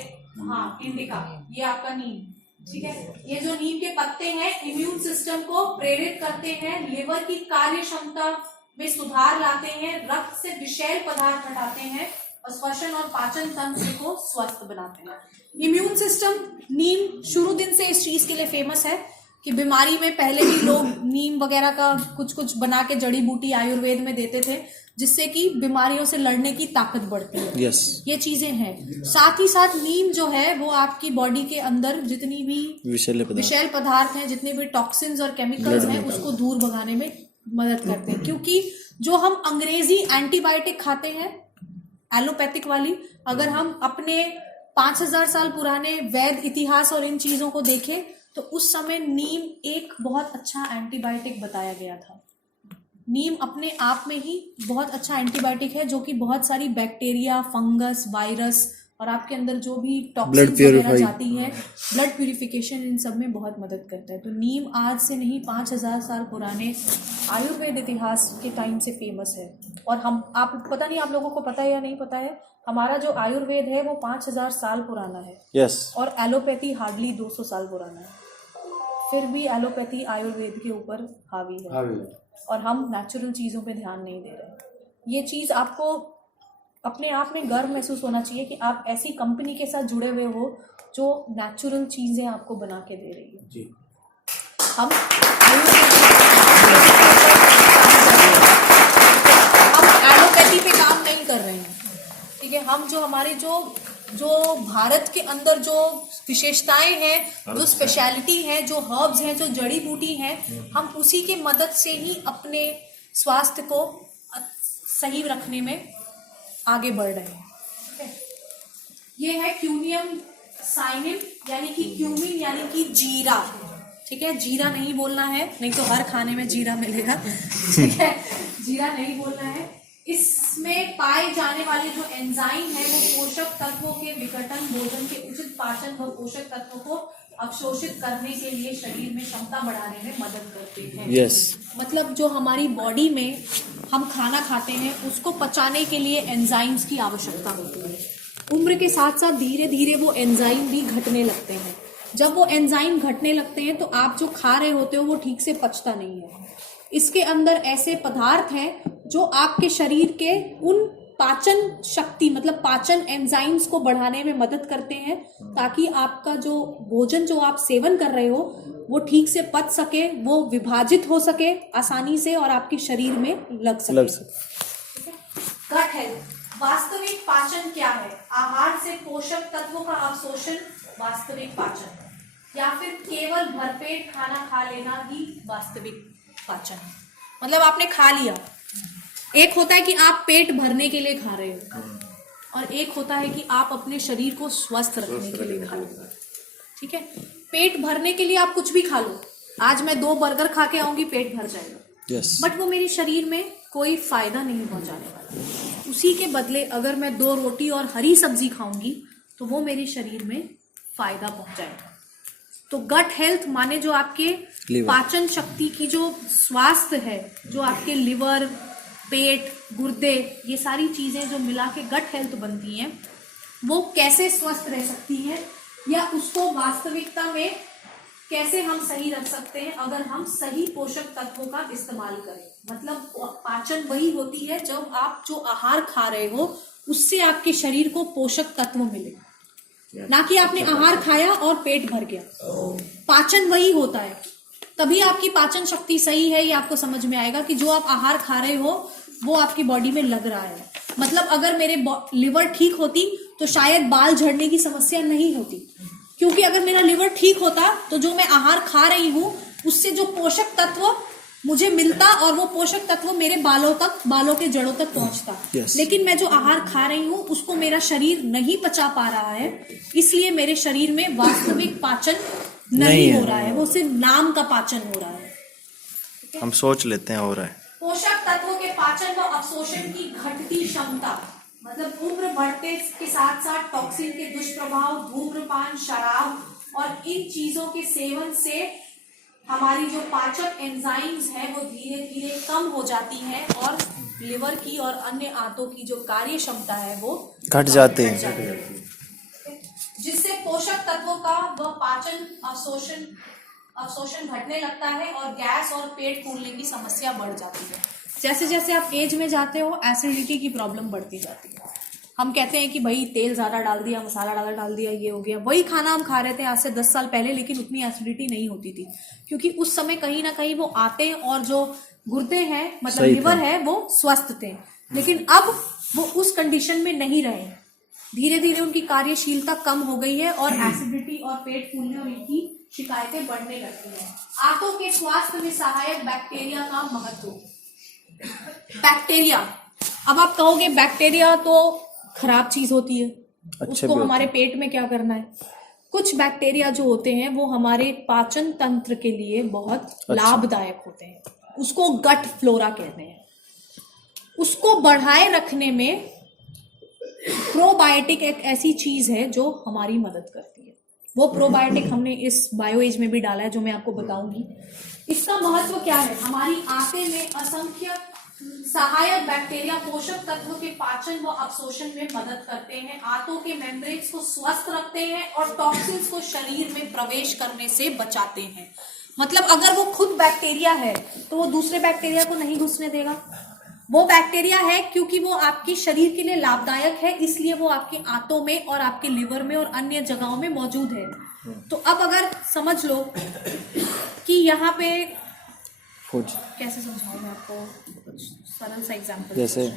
हाँ, इंडिका, ये आपका नीम, ठीक है। ये जो नीम के पत्ते हैं इम्यून सिस्टम को प्रेरित करते हैं, लिवर की कार्य क्षमता में सुधार लाते हैं, रक्त से विषैल पदार्थ हटाते हैं और श्वसन और पाचन तंत्र को स्वस्थ बनाते हैं। इम्यून सिस्टम, नीम शुरू दिन से इस चीज के लिए फेमस है कि बीमारी में पहले भी लोग नीम वगैरह का कुछ बना के जड़ी बूटी आयुर्वेद में देते थे जिससे कि बीमारियों से लड़ने की ताकत बढ़ती है। yes. ये चीजें हैं। साथ ही साथ नीम जो है वो आपकी बॉडी के अंदर जितनी भी विषैल पदार्थ हैं, जितने भी टॉक्सिन्स और केमिकल्स हैं, उसको दूर भगाने में मदद करते हैं। क्योंकि जो हम अंग्रेजी एंटीबायोटिक खाते हैं एलोपैथिक वाली, अगर हम अपने 5000 साल पुराने वैद इतिहास और इन चीजों को देखें तो उस समय नीम एक बहुत अच्छा एंटीबायोटिक बताया गया था। नीम अपने आप में ही बहुत अच्छा एंटीबायोटिक है जो कि बहुत सारी बैक्टीरिया, फंगस, वायरस और आपके अंदर जो भी टॉक्सिन्स वगैरह जाती है, ब्लड प्यूरिफिकेशन, इन सब में बहुत मदद करता है। तो नीम आज से नहीं 5000 साल पुराने आयुर्वेद इतिहास के टाइम से फेमस है। और हम पता नहीं आप लोगों को पता है या नहीं पता है, हमारा जो आयुर्वेद है वो 5000 साल पुराना है। yes. और एलोपैथी हार्डली 200 साल पुराना है। फिर भी एलोपैथी आयुर्वेद के ऊपर हावी है और हम नेचुरल चीजों पे ध्यान नहीं दे रहे। ये चीज आपको अपने आप में गर्व महसूस होना चाहिए कि आप ऐसी कंपनी के साथ जुड़े हुए हो जो नेचुरल चीजें आपको बना के दे रही है जी। हम एलोपैथी पे काम नहीं कर रहे हैं, ठीक है। हम जो हमारे जो भारत के अंदर जो विशेषताएं हैं, जो स्पेशलिटी है, जो हर्ब्स हैं, जो जड़ी बूटी हैं, हम उसी के मदद से ही अपने स्वास्थ्य को सही रखने में आगे बढ़ रहे हैं, ठीक है। ये है क्यूमियम साइनिम यानी कि क्यूमिन यानी कि जीरा, ठीक है। जीरा नहीं बोलना है, नहीं तो हर खाने में जीरा मिलेगा, ठीक है। जीरा नहीं बोलना है। इसमें पाए जाने वाले जो एंजाइम है वो पोषक तत्वों के विघटन, भोजन के उचित पाचन व पोषक तत्वों को अवशोषित करने के लिए शरीर में क्षमता बढ़ाने में मदद करते हैं। yes. मतलब जो हमारी बॉडी में हम खाना खाते हैं उसको पचाने के लिए एंजाइम्स की आवश्यकता होती है। उम्र के साथ साथ धीरे धीरे वो एंजाइम भी घटने लगते हैं। जब वो एंजाइम घटने लगते हैं तो आप जो खा रहे होते हो वो ठीक से पचता नहीं है, इसके अंदर ऐसे पदार्थ हैं जो आपके शरीर के उन पाचन शक्ति मतलब पाचन एंजाइम्स को बढ़ाने में मदद करते हैं, ताकि आपका जो भोजन जो आप सेवन कर रहे हो वो ठीक से पच सके, वो विभाजित हो सके आसानी से और आपके शरीर में लग सके। गट हेल्थ, वास्तविक पाचन क्या है? आहार से पोषक तत्वों का अवशोषण वास्तविक पाचन है, या फिर केवल भरपेट खाना खा लेना ही वास्तविक पाचन है। मतलब आपने खा लिया, एक होता है कि आप पेट भरने के लिए खा रहे हो और एक होता है कि आप अपने शरीर को स्वस्थ रखने के लिए खा रहे हो। ठीक है, पेट भरने के लिए आप कुछ भी खा लो, आज मैं 2 बर्गर खा के आऊंगी, पेट भर जाएगा, बट वो मेरे शरीर में कोई फायदा नहीं पहुंचाने वाला। उसी के बदले अगर मैं 2 रोटी और हरी सब्जी खाऊंगी तो वो मेरे शरीर में फायदा पहुंचाएगा। तो गट हेल्थ माने जो आपके पाचन शक्ति की जो स्वास्थ्य है, जो आपके लिवर, पेट, गुर्दे, ये सारी चीजें जो मिला के गट हेल्थ बनती हैं, वो कैसे स्वस्थ रह सकती हैं या उसको वास्तविकता में कैसे हम सही रख सकते हैं अगर हम सही पोषक तत्वों का इस्तेमाल करें। मतलब पाचन वही होती है जब आप जो आहार खा रहे हो उससे आपके शरीर को पोषक तत्व मिले, ना कि आपने आहार खाया और पेट भर गया। पाचन वही होता है, तभी आपकी पाचन शक्ति सही है, ये आपको समझ में आएगा कि जो आप आहार खा रहे हो वो आपकी बॉडी में लग रहा है। मतलब अगर मेरे लिवर ठीक होती तो शायद बाल झड़ने की समस्या नहीं होती, क्योंकि अगर मेरा लिवर ठीक होता तो जो मैं आहार खा रही हूँ उससे जो पोषक तत्व मुझे मिलता और वो पोषक तत्व मेरे बालों के जड़ों तक पहुंचता। लेकिन मैं जो आहार खा रही हूँ उसको मेरा शरीर नहीं पचा पा रहा है, इसलिए मेरे शरीर में वास्तविक पाचन नहीं हो रहा है, वो सिर्फ नाम का पाचन हो रहा है। हम सोच लेते हैं हो रहा है। पोषक तत्वों के पाचन व अवशोषण की घटती क्षमता, मतलब उम्र बढ़ते के साथ साथ टॉक्सिन के दुष्प्रभाव, धूम्रपान, शराब और इन चीजों के सेवन से हमारी जो पाचक एंजाइम्स हैं वो धीरे धीरे कम हो जाती हैं और लिवर की और अन्य आंतों की जो कार्य क्षमता है वो घट जाते हैं, जिससे पोषक तत्वों का व पाचन अवशोषण घटने लगता है और गैस और पेट फूलने की समस्या बढ़ जाती है। जैसे जैसे आप एज में जाते हो एसिडिटी की प्रॉब्लम बढ़ती जाती है। हम कहते हैं कि भाई तेल ज्यादा डाल दिया, मसाला ज्यादा डाल दिया, ये हो गया। वही खाना हम खा रहे थे आज से 10 साल पहले, लेकिन उतनी एसिडिटी नहीं होती थी, क्योंकि उस समय कहीं ना कहीं वो आते और जो गुर्दे हैं मतलब लिवर है वो स्वस्थ थे। लेकिन अब वो उस कंडीशन में नहीं रहे, धीरे धीरे उनकी कार्यशीलता कम हो गई है और एसिडिटी और पेट फूलने और इनकी शिकायतें बढ़ने लगती हैं। आंतों के स्वास्थ्य में सहायक बैक्टीरिया का महत्व। बैक्टीरिया, अब आप कहोगे बैक्टीरिया तो खराब चीज होती है, उसको हमारे पेट में क्या करना है? कुछ बैक्टीरिया जो होते हैं वो हमारे पाचन तंत्र के लिए बहुत लाभदायक होते हैं, उसको गट फ्लोरा कहते हैं। उसको बढ़ाए रखने में प्रोबायोटिक एक ऐसी चीज है जो हमारी मदद करती है। वो प्रोबायोटिक हमने इस बायो एज में भी डाला है जो मैं आपको बताऊंगी। इसका महत्व क्या है? हमारी आंतें में असंख्य सहायक बैक्टीरिया पोषक तत्वों के पाचन व अवशोषण में मदद करते हैं, आंतों के मेम्ब्रेन्स को स्वस्थ रखते हैं और टॉक्सिन्स को शरीर में प्रवेश करने से बचाते हैं। मतलब अगर वो खुद बैक्टीरिया है तो वो दूसरे बैक्टीरिया को नहीं घुसने देगा। वो बैक्टीरिया है क्योंकि वो आपके शरीर के लिए लाभदायक है, इसलिए वो आपके आंतों में और आपके लिवर में और अन्य जगहों में मौजूद है। तो अब अगर समझ लो कि यहाँ पे कैसे समझाऊं मैं आपको, सरल सा एग्जांपल। जैसे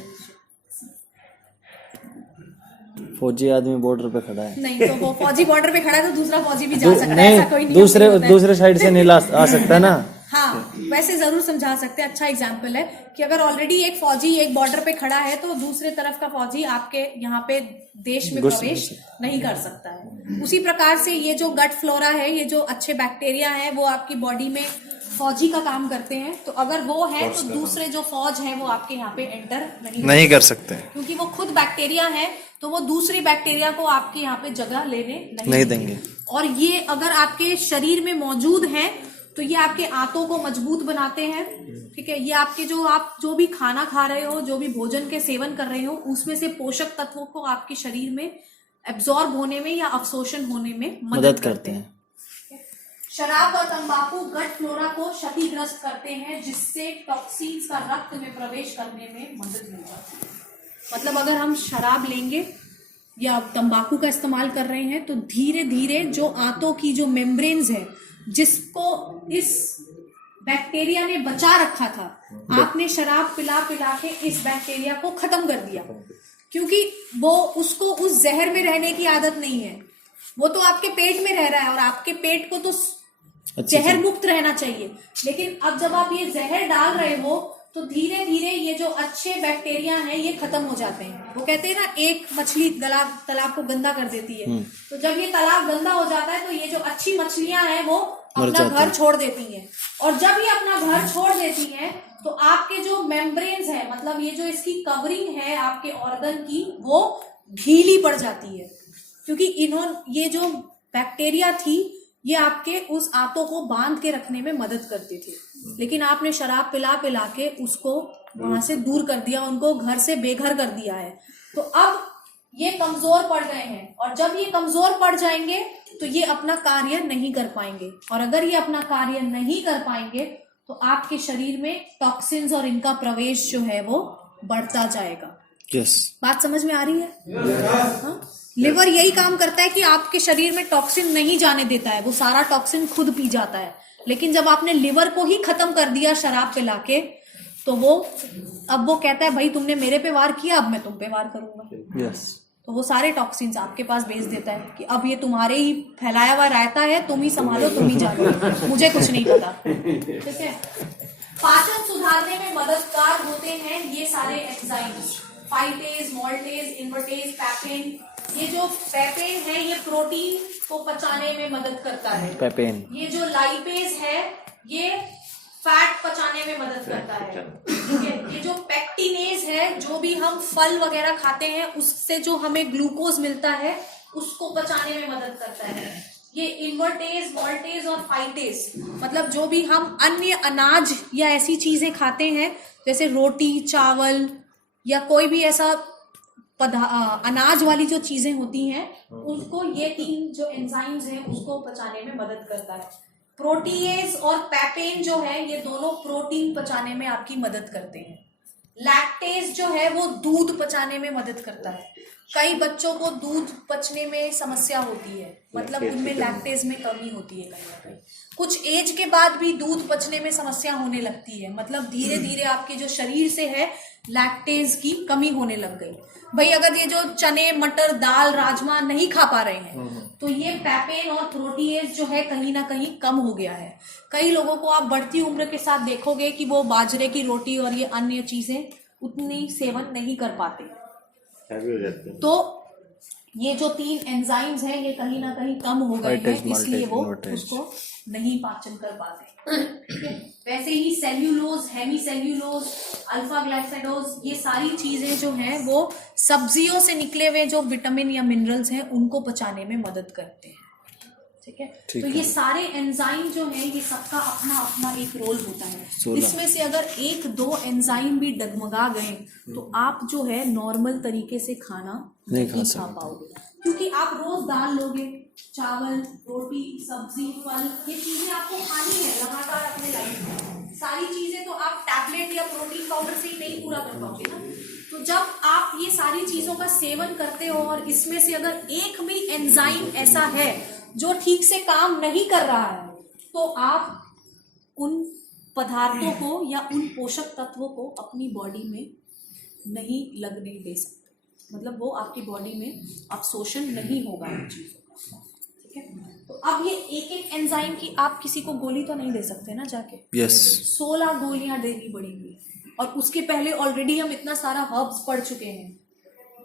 फौजी आदमी बॉर्डर पे खड़ा है, नहीं तो वो फौजी बॉर्डर पे खड़ा है तो दूसरा फौजी भी जा सकता है, ऐसा कोई नहीं। दूसरे साइड से नहीं आ सकता ना। हाँ, वैसे जरूर समझा सकते हैं। अच्छा एग्जाम्पल है कि अगर ऑलरेडी एक फौजी एक बॉर्डर पे खड़ा है तो दूसरे तरफ का फौजी आपके यहाँ पे देश में प्रवेश नहीं कर सकता है। उसी प्रकार से ये जो गट फ्लोरा है, ये जो अच्छे बैक्टीरिया है वो आपकी बॉडी में फौजी का काम करते हैं। तो अगर वो है तो दूसरे जो फौज है वो आपके यहाँ पे एंटर नहीं कर सकते, क्योंकि वो खुद बैक्टीरिया है, तो वो दूसरी बैक्टीरिया को आपके यहाँ पे जगह लेने नहीं देंगे। और ये अगर आपके शरीर में मौजूद हैं तो ये आपके आंतों को मजबूत बनाते हैं। ठीक है, ये आपके आप जो भी खाना खा रहे हो, जो भी भोजन के सेवन कर रहे हो, उसमें से पोषक तत्वों को आपके शरीर में एब्जॉर्ब होने में या अवशोषण होने में मदद करते हैं। शराब और तंबाकू गट फ्लोरा को क्षतिग्रस्त करते हैं, जिससे टॉक्सिन्स का रक्त में प्रवेश करने में मदद मिल जाती है। मतलब अगर हम शराब लेंगे या तंबाकू का इस्तेमाल कर रहे हैं तो धीरे धीरे जो आंतों की जो मेम्ब्रेन्स है, जिसको इस बैक्टीरिया ने बचा रखा था, आपने शराब पिला पिला के इस बैक्टीरिया को खत्म कर दिया, क्योंकि वो उसको उस जहर में रहने की आदत नहीं है। वो तो आपके पेट में रह रहा है और आपके पेट को तो जहर मुक्त रहना चाहिए, लेकिन अब जब आप ये जहर डाल रहे हो तो धीरे धीरे ये जो अच्छे बैक्टीरिया हैं ये खत्म हो जाते हैं। वो कहते हैं ना, एक मछली तालाब को गंदा कर देती है, तो जब ये तालाब गंदा हो जाता है तो ये जो अच्छी मछलियां हैं वो अपना घर छोड़ देती हैं, और जब ये अपना घर छोड़ देती हैं तो आपके जो मेम्ब्रेन्स है, मतलब ये जो इसकी कवरिंग है आपके ऑर्गन की, वो ढीली पड़ जाती है, क्योंकि ये जो बैक्टीरिया थी ये आपके उस आंतों को बांध के रखने में मदद करती थी, लेकिन आपने शराब पिला पिला के उसको वहां से दूर कर दिया, उनको घर से बेघर कर दिया है। तो अब ये कमजोर पड़ गए हैं, और जब ये कमजोर पड़ जाएंगे तो ये अपना कार्य नहीं कर पाएंगे, और अगर ये अपना कार्य नहीं कर पाएंगे तो आपके शरीर में टॉक्सिन्स और इनका प्रवेश जो है वो बढ़ता जाएगा। यस, बात समझ में आ रही है? लिवर यही काम करता है कि आपके शरीर में टॉक्सिन नहीं जाने देता है, वो सारा टॉक्सिन खुद पी जाता है, लेकिन जब आपने लिवर को ही खत्म कर दिया शराब पिला के, तो अब वो कहता है भाई तुमने मेरे पे वार किया, अब मैं तुम पे वार करूंगा। यस, तो वो सारे टॉक्सिन्स आपके पास भेज देता है कि अब ये तुम्हारे ही फैलाया हुआ रायता है, तुम ही संभालो, तुम ही जानो, मुझे कुछ नहीं पता। ठीक है। पाचन सुधारने में मददगार होते हैं ये सारे एंजाइम्स, फाइटेज, मॉल्टेज, इन्वर्टेज, पैपेन। ये जो पैपेन है ये प्रोटीन को पचाने में मदद करता है। पैपेन। ये जो लाइपेज है ये फैट पचाने में मदद करता है। ठीक है। ये जो पेक्टिनेज है, जो भी हम फल वगैरह खाते हैं उससे जो हमें ग्लूकोज मिलता है उसको पचाने में मदद करता है। ये इन्वर्टेज, मॉल्टेज और फाइटेज, मतलब जो भी हम अन्य अनाज या ऐसी चीजें खाते हैं जैसे रोटी, चावल या कोई भी ऐसा अनाज वाली जो चीजें होती हैं, उसको ये तीन जो एंजाइम्स हैं उसको पचाने में मदद करता है। प्रोटीएज और पैपेन जो है ये दोनों प्रोटीन पचाने में आपकी मदद करते हैं। लैक्टेज जो है वो दूध पचाने में मदद करता है। कई बच्चों को दूध पचने में समस्या होती है, मतलब उनमें लैक्टेज में कमी होती है कहीं ना कहीं। कुछ एज के बाद भी दूध पचने में समस्या होने लगती है, मतलब धीरे धीरे आपके जो शरीर से है लैक्टेज की कमी होने लग गई। भाई अगर ये जो चने, मटर, दाल, राजमा नहीं खा पा रहे हैं तो ये पैपेन और प्रोटीएज जो है कहीं ना कहीं कम हो गया है। कई लोगों को आप बढ़ती उम्र के साथ देखोगे कि वो बाजरे की रोटी और ये अन्य चीजें उतनी सेवन नहीं कर पाते। तो ये जो तीन एंजाइम्स हैं ये कहीं ना कहीं कम हो गए हैं, इसलिए वो उसको नहीं पाचन कर पाते। वैसे ही सेल्यूलोज, हेमी सेल्यूलोज, अल्फा ग्लाइकोसाइडोज, ये सारी चीजें जो हैं वो सब्जियों से निकले हुए जो विटामिन या मिनरल्स हैं उनको पचाने में मदद करते हैं। ठीक है। तो ये सारे एंजाइम जो हैं ये सबका अपना अपना एक रोल होता है। इसमें से अगर एक दो एंजाइम भी डगमगा गए तो आप जो है नॉर्मल तरीके से खाना नहीं खा पाओगे, क्योंकि आप रोज दाल लोगे, चावल, रोटी, सब्जी, फल, ये चीजें आपको खानी है लगातार अपने लाइफ में। सारी चीजें तो आप टैबलेट या प्रोटीन पाउडर से ही नहीं पूरा कर पाओगे ना। तो जब आप ये सारी चीजों का सेवन करते हो और इसमें से अगर एक भी एंजाइम ऐसा है जो ठीक से काम नहीं कर रहा है तो आप उन पदार्थों को या उन पोषक तत्वों को अपनी बॉडी में नहीं लगने दे सकते, मतलब वो आपकी बॉडी में अवशोषण नहीं होगा उन चीजों का। ठीक है। तो अब ये एक एक एंजाइम की आप किसी को गोली तो नहीं दे सकते ना जाके। यस। 16 गोलियां देनी पड़ेंगी और उसके पहले ऑलरेडी हम इतना सारा हर्ब्स पढ़ चुके हैं,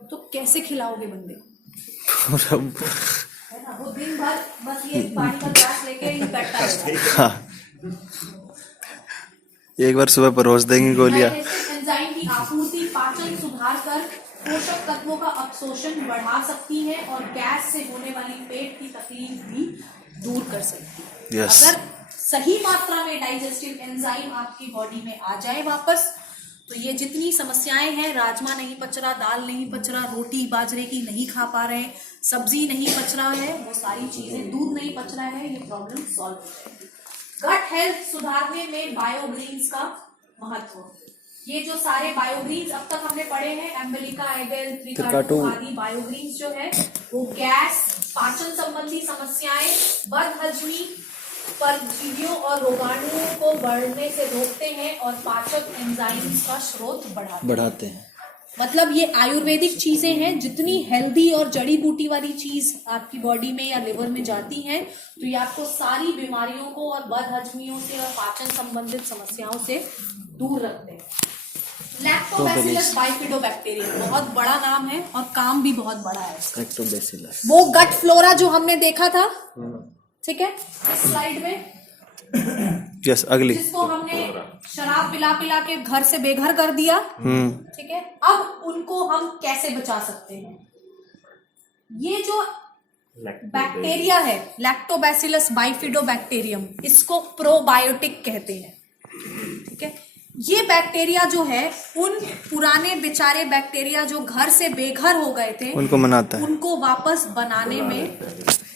तो कैसे खिलाओगे बंदे को? है ना, वो दिन भर बस ये पानी का ग्लास लेके ही बैठा रहेगा। एक बार सुबह पर रोज देंगे गोलियां। एंजाइम की आपूर्ति पाचन सुधार कर पोषक तत्वों का अवशोषण बढ़ा सकती है और गैस से होने वाली पेट की तकलीफ भी दूर कर सकती है। अगर सही मात्रा में डाइजेस्टिव एंजाइम आपकी बॉडी में आ जाए वापस, तो ये जितनी समस्याएं हैं, राजमा नहीं पच रहा, दाल नहीं पच रहा, रोटी बाजरे की नहीं खा पा रहे, सब्जी नहीं पच रहा है, वो सारी चीजें, दूध नहीं पच रहा है, ये प्रॉब्लम सॉल्व हो जाएगी। गट हेल्थ सुधारने में बायोग्रीन्स का महत्व। ये जो सारे बायोग्रीन्स अब तक हमने पढ़े हैं, एम्बेलिका, एगेल, त्रिकाटू आदि बायोग्रीन्स जो है वो गैस, पाचन संबंधी समस्याएं, बदहजमी, परजीवियों और रोगाणुओं को बढ़ने से रोकते हैं और पाचक एंजाइम्स का स्रोत बढ़ाते हैं। मतलब ये आयुर्वेदिक चीजें हैं, जितनी हेल्दी और जड़ी बूटी वाली चीज आपकी बॉडी में या लिवर में जाती हैं तो ये आपको सारी बीमारियों को और बदहजमियों से और पाचन संबंधित समस्याओं से दूर रखते हैं। लैक्टोबैसिलस बाइफिडोबैक्टीरियम बहुत बड़ा नाम है और काम भी बहुत बड़ा है। लैक्टोबैसिलस वो गट फ्लोरा जो हमने देखा था, ठीक है, स्लाइड में, यस अगली, जिसको हमने शराब पिला पिला के घर से बेघर कर दिया, ठीक है, अब उनको हम कैसे बचा सकते हैं? ये जो बैक्टीरिया है लैक्टोबैसिलस बाइफिडोबैक्टीरियम, इसको प्रोबायोटिक कहते हैं, ठीक है। ये बैक्टीरिया जो है उन पुराने बेचारे बैक्टीरिया जो घर से बेघर हो गए थे उनको मनाता है, उनको वापस बनाने में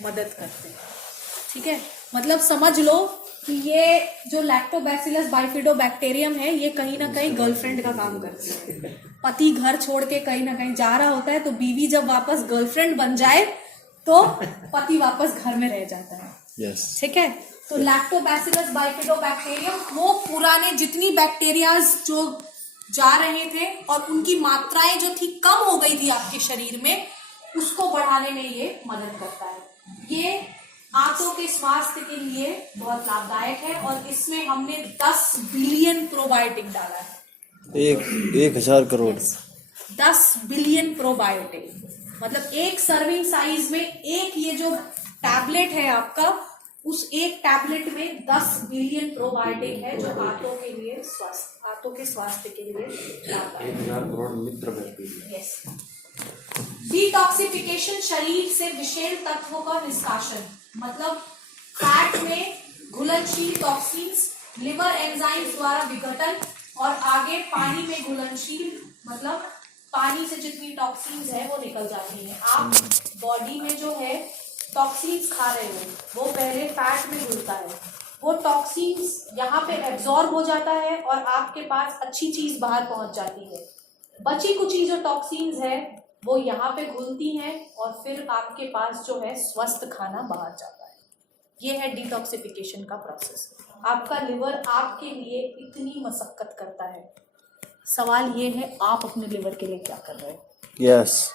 मदद करते हैं, ठीक है। मतलब समझ लो कि ये जो लैक्टोबैसिलस बाइफिडोबैक्टीरियम है ये कहीं ना कहीं गर्लफ्रेंड का काम करती है। पति घर छोड़ के कहीं ना कहीं जा रहा होता है तो बीवी जब वापस गर्लफ्रेंड बन जाए तो पति वापस घर में रह जाता है, यस, ठीक है। तो लैक्टोबैसिलस बाइफिडोबैक्टीरियम वो पुराने जितनी बैक्टीरियाज जो जा रहे थे और उनकी मात्राएं जो थी कम हो गई थी आपके शरीर में, उसको बढ़ाने में ये मदद करता है। ये आंतों के स्वास्थ्य के लिए बहुत लाभदायक है और इसमें हमने 10 बिलियन प्रोबायोटिक डाला है। 1000 करोड़ 10 बिलियन प्रोबायोटिक, मतलब एक सर्विंग साइज में एक ये जो टैबलेट है आपका, उस एक टैबलेट में 10 बिलियन प्रोबायोटिक है जो आंतों के लिए स्वास्थ्य, आंतों के स्वास्थ्य के लिए लाभदायक है। 1000 करोड़ मित्र बैक्टीरिया। यस। डिटॉक्सिफिकेशन, शरीर से विषैल तत्वों का निष्कासन, मतलब फैट में घुलनशील टॉक्सिन्स, लिवर एंजाइम्स द्वारा विघटन और आगे पानी में घुलनशील, मतलब पानी से जितनी टॉक्सिन्स है वो निकल जाती हैं। आप बॉडी में जो है टॉक्सिन्स खा रहे हो वो पहले फैट में घुलता है, वो टॉक्सिन्स यहाँ पे एब्जॉर्ब हो जाता है और आपके पास अच्छी चीज बाहर पहुंच जाती है। बची कुची जो टॉक्सिन्स है वो यहाँ पे घुलती हैं और फिर आपके पास जो है स्वस्थ खाना बाहर जाता है। ये है डिटॉक्सिफिकेशन का प्रोसेस। आपका लिवर आपके लिए इतनी मशक्कत करता है, सवाल ये है आप अपने लिवर के लिए क्या कर रहे हो? यस,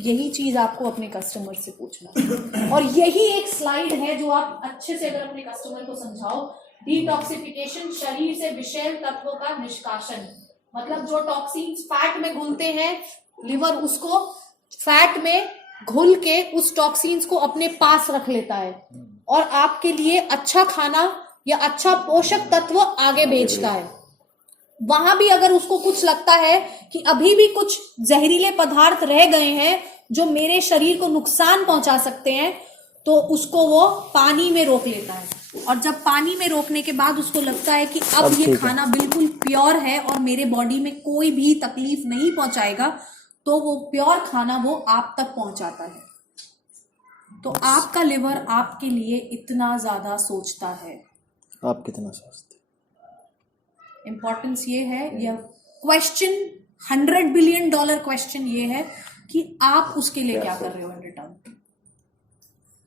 यही चीज आपको अपने कस्टमर से पूछना और यही एक स्लाइड है जो आप अच्छे से अगर अपने कस्टमर को समझाओ। डिटॉक्सिफिकेशन, शरीर से विषैल तत्वों का निष्कासन, मतलब जो टॉक्सिन्स फैट में घुलते हैं, लिवर उसको फैट में घुल के उस टॉक्सिन्स को अपने पास रख लेता है और आपके लिए अच्छा खाना या अच्छा पोषक तत्व आगे भेजता है। वहां भी अगर उसको कुछ लगता है कि अभी भी कुछ जहरीले पदार्थ रह गए हैं जो मेरे शरीर को नुकसान पहुंचा सकते हैं, तो उसको वो पानी में रोक लेता है और जब पानी में रोकने के बाद उसको लगता है कि अब ये खाना बिल्कुल प्योर है और मेरे बॉडी में कोई भी तकलीफ नहीं पहुंचाएगा, तो वो प्योर खाना वो आप तक पहुंचाता है। तो आपका लिवर आपके लिए इतना ज्यादा सोचता है। आप कितना सोचते? इंपॉर्टेंस ये है, यह क्वेश्चन $100 बिलियन क्वेश्चन ये है कि आप उसके लिए क्या कर रहे हो in return,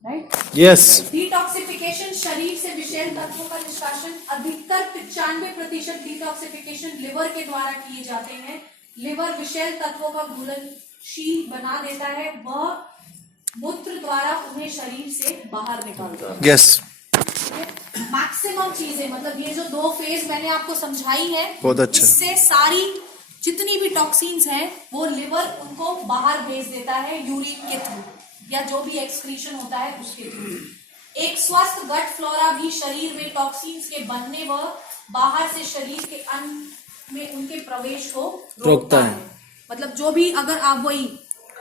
right? Yes. Detoxification, शरीर से विषैल तत्वों का निष्कासन, अधिकतर 95% डिटॉक्सिफिकेशन लिवर के द्वारा किए जाते हैं। लिवर विषैल तत्वों का घुलनशील बना देता है, वह मूत्र द्वारा उन्हें शरीर से बाहर निकालता है। यस। मैक्सिमम चीजें, मतलब ये जो 2 फेज मैंने आपको समझाई है, बहुत अच्छा, इससे सारी जितनी भी टॉक्सिन्स हैं वो लिवर उनको बाहर भेज देता है यूरिन के थ्रू या जो भी एक्सक्रीशन होता है उसके थ्रू। एक स्वस्थ गट फ्लोरा भी शरीर में टॉक्सिन्स के बनने व बाहर से शरीर के अन्न में उनके प्रवेश को रोकता है। मतलब जो भी, अगर आप वही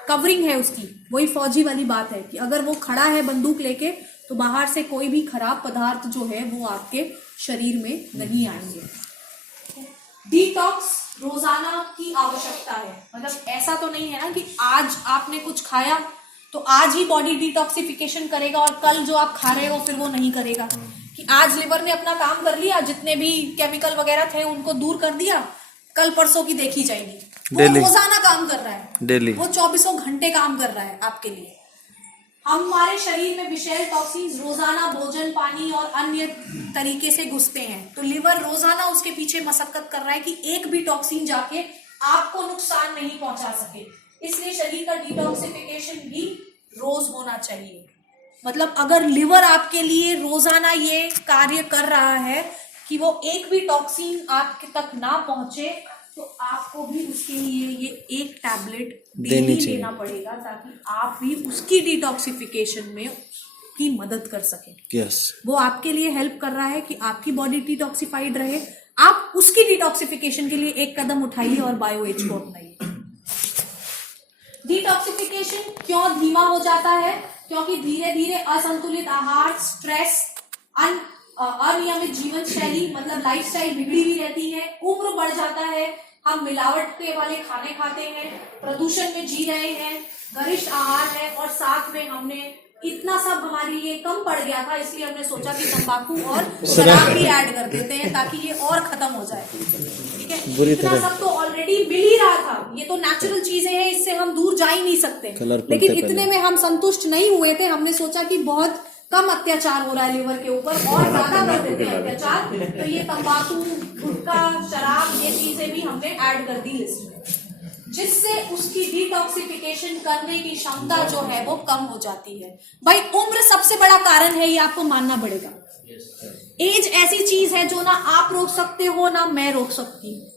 कवरिंग है उसकी, वही फौजी वाली बात है कि अगर वो खड़ा है बंदूक लेके तो बाहर से कोई भी खराब पदार्थ जो है वो आपके शरीर में नहीं आएंगे। डिटॉक्स रोजाना की आवश्यकता है। मतलब ऐसा तो नहीं है ना कि आज आपने कुछ खाया तो आज ही बॉडी डिटॉक्सिफिकेशन करेगा और कल जो आप खा रहे हो फिर वो नहीं करेगा, कि आज लिवर ने अपना काम कर लिया, जितने भी केमिकल वगैरह थे उनको दूर कर दिया, कल परसों की देखी जाएगी। वो रोजाना काम कर रहा है, डेली वो 24 घंटे काम कर रहा है आपके लिए। हमारे शरीर में विषैल टॉक्सिन्स रोजाना भोजन, पानी और अन्य तरीके से घुसते हैं, तो लिवर रोजाना उसके पीछे मशक्कत कर रहा है कि एक भी टॉक्सिन जाके आपको नुकसान नहीं पहुंचा सके। इसलिए शरीर का डिटॉक्सिफिकेशन भी रोज होना चाहिए। मतलब अगर लिवर आपके लिए रोजाना ये कार्य कर रहा है कि वो एक भी टॉक्सिन आपके तक ना पहुंचे, तो आपको भी उसके लिए ये एक टैबलेट डेली लेना पड़ेगा, ताकि आप भी उसकी डिटॉक्सिफिकेशन में की मदद कर सकें। यस, वो आपके लिए हेल्प कर रहा है कि आपकी बॉडी डिटॉक्सिफाइड रहे, आप उसकी डिटॉक्सिफिकेशन के लिए एक कदम उठाइए और बायो एज को अपनाइए। डिटॉक्सिफिकेशन क्यों धीमा हो जाता है? क्योंकि धीरे धीरे असंतुलित आहार, स्ट्रेस, अनियमित जीवन शैली मतलब लाइफस्टाइल बिगड़ी हुई रहती है, उम्र बढ़ जाता है, हम मिलावट के वाले खाने खाते हैं, प्रदूषण में जी रहे हैं, गरिष्ठ आहार है, और साथ में हमने इतना सब हमारे लिए कम पड़ गया था, इसलिए हमने सोचा कि तंबाकू और शराब भी ऐड कर देते हैं ताकि ये और खत्म हो जाए। ठीक है, इतना सब तो ऑलरेडी मिल ही रहा था, ये तो नेचुरल चीजें हैं, इससे हम दूर जा ही नहीं सकते। लेकिन इतने में हम संतुष्ट नहीं हुए थे, हमने सोचा कि बहुत कम अत्याचार हो रहा है लिवर के ऊपर और ज्यादा कर देते हैं अत्याचार, तो ये तंबाकू, गुटखा, शराब, ये चीजें भी हमने ऐड कर दी लिस्ट में, जिससे उसकी डिटॉक्सिफिकेशन करने की क्षमता जो है वो कम हो जाती है। भाई उम्र सबसे बड़ा कारण है, ये आपको मानना पड़ेगा। एज ऐसी चीज है जो ना आप रोक सकते हो ना मैं रोक सकती हूँ,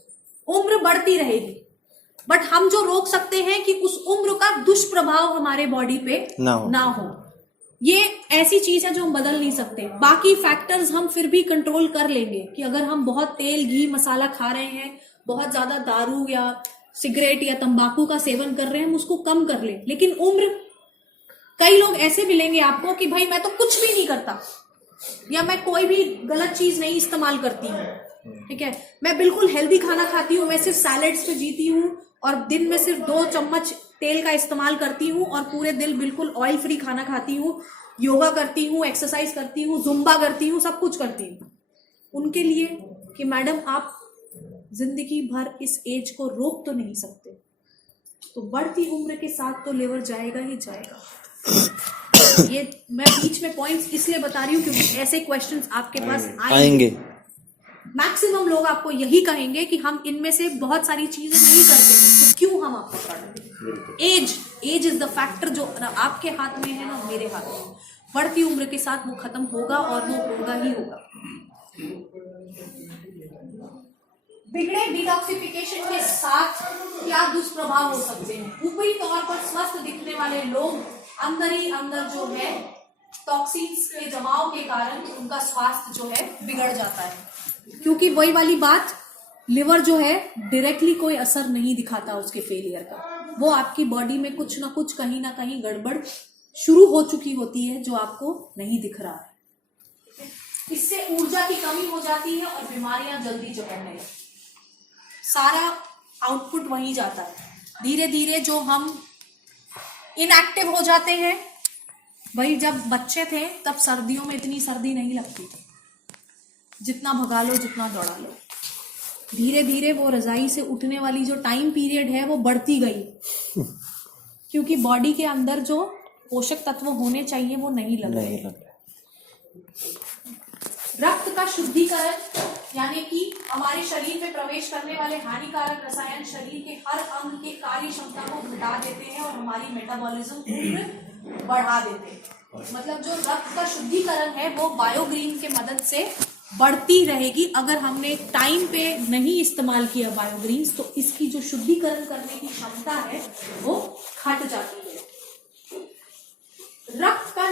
उम्र बढ़ती रहेगी, बट हम जो रोक सकते हैं कि उस उम्र का दुष्प्रभाव हमारे बॉडी पे ना हो। ये ऐसी चीज है जो हम बदल नहीं सकते। बाकी फैक्टर्स हम फिर भी कंट्रोल कर लेंगे, कि अगर हम बहुत तेल, घी, मसाला खा रहे हैं, बहुत ज्यादा दारू या सिगरेट या तंबाकू का सेवन कर रहे हैं, हम उसको कम कर लें। लेकिन उम्र, कई लोग ऐसे मिलेंगे आपको कि भाई मैं तो कुछ भी नहीं करता, या मैं कोई भी गलत चीज नहीं इस्तेमाल करती हूँ, ठीक है, मैं बिल्कुल हेल्दी खाना खाती हूँ, मैं सिर्फ सैलेड्स पे जीती हूँ और दिन में सिर्फ 2 चम्मच तेल का इस्तेमाल करती हूँ और पूरे दिन बिल्कुल ऑयल फ्री खाना खाती हूँ, योगा करती हूँ, एक्सरसाइज करती हूँ, जुम्बा करती हूँ, सब कुछ करती हूँ। उनके लिए कि मैडम आप जिंदगी भर इस एज को रोक तो नहीं सकते, तो बढ़ती उम्र के साथ तो लिवर जाएगा ही जाएगा। ये मैं बीच में पॉइंट्स इसलिए बता रही हूँ क्योंकि ऐसे क्वेश्चंस आपके पास आएंगे। मैक्सिमम लोग आपको यही कहेंगे कि हम इनमें से बहुत सारी चीजें नहीं करते हैं, तो क्यों हम आपको पढ़ें? एज इज द फैक्टर जो ना आपके हाथ में है ना मेरे हाथ में। बढ़ती उम्र के साथ वो खत्म होगा और वो होगा ही होगा। बिगड़े डिटॉक्सिफिकेशन के साथ क्या दुष्प्रभाव हो सकते हैं? ऊपरी तौर पर स्वस्थ दिखने वाले लोग अंदर ही अंदर जो है टॉक्सिन्स के जमाव के कारण उनका स्वास्थ्य जो है बिगड़ जाता है, क्योंकि वही वाली बात, लिवर जो है डायरेक्टली कोई असर नहीं दिखाता उसके फेलियर का, वो आपकी बॉडी में कुछ ना कुछ कहीं ना कहीं गड़बड़ शुरू हो चुकी होती है जो आपको नहीं दिख रहा है। इससे ऊर्जा की कमी हो जाती है और बीमारियां जल्दी जकड़ने लगती, सारा आउटपुट वहीं जाता है। धीरे धीरे जो हम इनएक्टिव हो जाते हैं, वही जब बच्चे थे तब सर्दियों में इतनी सर्दी नहीं लगती थी, जितना भगा लो जितना दौड़ा लो, धीरे धीरे वो रजाई से उठने वाली जो टाइम पीरियड है वो बढ़ती गई, क्योंकि बॉडी के अंदर जो पोषक तत्व होने चाहिए वो नहीं लग रहे। रक्त का शुद्धिकरण, यानी कि हमारे शरीर में प्रवेश करने वाले हानिकारक रसायन शरीर के हर अंग के कार्य क्षमता को घटा देते हैं और हमारी मेटाबॉलिज्म उम्र बढ़ा देते हैं। मतलब जो रक्त का शुद्धिकरण है वो बायोग्रीन के मदद से बढ़ती रहेगी। अगर हमने टाइम पे नहीं इस्तेमाल किया बायोग्रीन्स, तो इसकी जो शुद्धिकरण करने की क्षमता है वो घट जाती है। रक्त का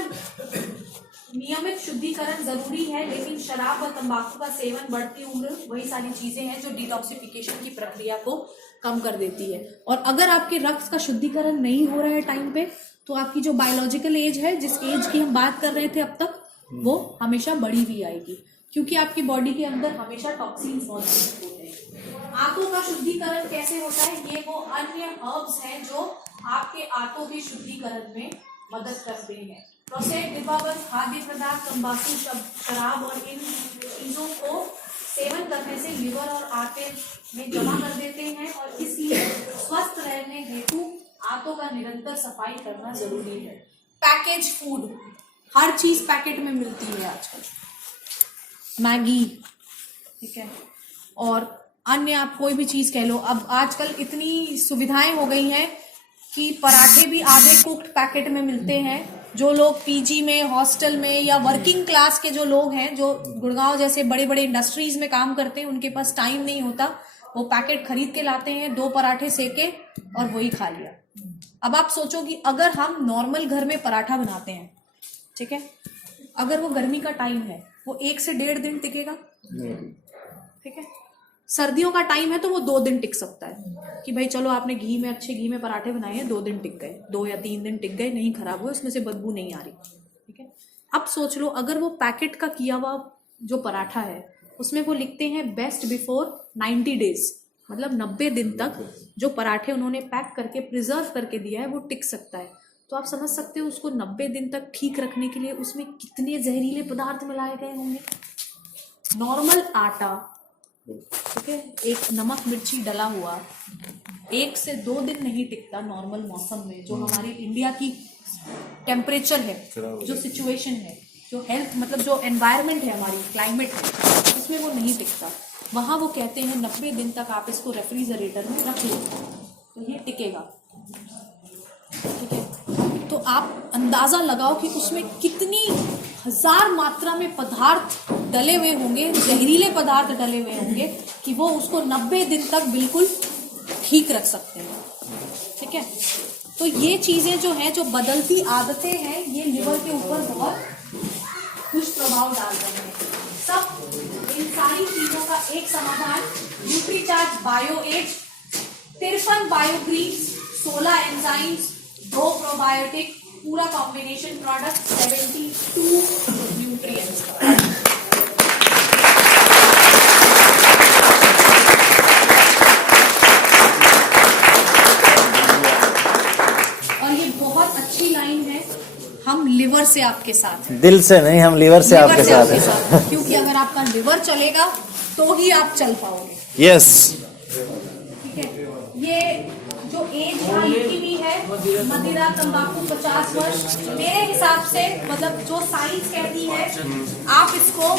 नियमित शुद्धिकरण जरूरी है, लेकिन शराब और तंबाकू का सेवन, बढ़ती उम्र, वही सारी चीजें हैं जो डिटॉक्सिफिकेशन की प्रक्रिया को कम कर देती है। और अगर आपके रक्त का शुद्धिकरण नहीं हो रहा है टाइम पे, तो आपकी जो बायोलॉजिकल एज है, जिस एज की हम बात कर रहे थे अब तक, वो हमेशा बढ़ी हुई आएगी, क्योंकि आपकी बॉडी के अंदर हमेशा टॉक्सिन्स मौजूद होते हैं। आंतों का शुद्धिकरण कैसे होता है? ये वो अन्य हर्ब्स हैं जो आपके आंतों के शुद्धिकरण में मदद करते हैं। प्रोसेस्ड डिब्बाबंद खाद्य पदार्थ, तंबाकू, शराब और इन चीजों को सेवन करने से लिवर और आंतें में जमा कर देते हैं और इसलिए स्वस्थ रहने हेतु आंतों का निरंतर सफाई करना जरूरी है। पैकेज फूड, हर चीज पैकेट में मिलती है आजकल, मैगी, ठीक है, और अन्य आप कोई भी चीज कह लो। अब आजकल इतनी सुविधाएं हो गई हैं कि पराठे भी आधे कुक्ड पैकेट में मिलते हैं। जो लोग पीजी में, हॉस्टल में या वर्किंग क्लास के जो लोग हैं, जो गुड़गांव जैसे बड़े बड़े इंडस्ट्रीज में काम करते हैं, उनके पास टाइम नहीं होता, वो पैकेट खरीद के लाते हैं, 2 पराठे सेके और वही खा लिया। अब आप सोचो कि अगर हम नॉर्मल घर में पराठा बनाते हैं, ठीक है, अगर वो गर्मी का टाइम है, वो 1 से 1.5 दिन टिकेगा, ठीक है। सर्दियों का टाइम है तो वो 2 दिन टिक सकता है कि भाई चलो आपने घी में, अच्छे घी में पराठे बनाए हैं, 2 दिन टिक गए, 2 या 3 दिन टिक गए, नहीं खराब हुए, उसमें से बदबू नहीं आ रही, ठीक है। अब सोच लो अगर वो पैकेट का किया हुआ जो पराठा है उसमें वो लिखते हैं बेस्ट बिफोर 90 डेज, मतलब 90 दिन तक जो पराठे उन्होंने पैक करके प्रिजर्व करके दिया है वो टिक सकता है। तो आप समझ सकते हो उसको 90 दिन तक ठीक रखने के लिए उसमें कितने जहरीले पदार्थ मिलाए गए होंगे। नॉर्मल आटा, ठीक है, एक नमक मिर्ची डला हुआ 1 से 2 दिन नहीं टिकता नॉर्मल मौसम में। जो हमारी इंडिया की टेम्परेचर है, जो सिचुएशन है, जो हेल्थ मतलब जो एनवायरनमेंट है, हमारी क्लाइमेट है, उसमें वो नहीं टिकता। वहाँ वो कहते हैं 90 दिन तक आप इसको रेफ्रिजरेटर में रख लो तो ये टिकेगा, ठीक है। तो आप अंदाजा लगाओ कि उसमें कितनी हजार मात्रा में पदार्थ डले हुए होंगे, जहरीले पदार्थ डले हुए होंगे कि वो उसको 90 दिन तक बिल्कुल ठीक रख सकते हैं, ठीक है। तो ये चीजें जो हैं, जो बदलती आदतें हैं, ये लिवर के ऊपर बहुत दुष्प्रभाव डाल रहे हैं। सब इन सारी चीजों का एक समाधान Nutricharge bio age, 53 biogreens, 16 enzymes, 2 probiotic, पूरा कॉम्बिनेशन प्रोडक्ट, 72 न्यूट्रिएंट्स का। और ये बहुत अच्छी लाइन है, हम लिवर से आपके साथ हैं। दिल से नहीं, हम लिवर से आपके साथ हैं। क्योंकि अगर आपका लिवर चलेगा तो ही आप चल पाओगे। यस, ठीक है। ये जो एज यहाँ लिखी हुई है, मदिरा तंबाकू 50 वर्ष, मेरे हिसाब से मतलब जो साइंस कहती है आप इसको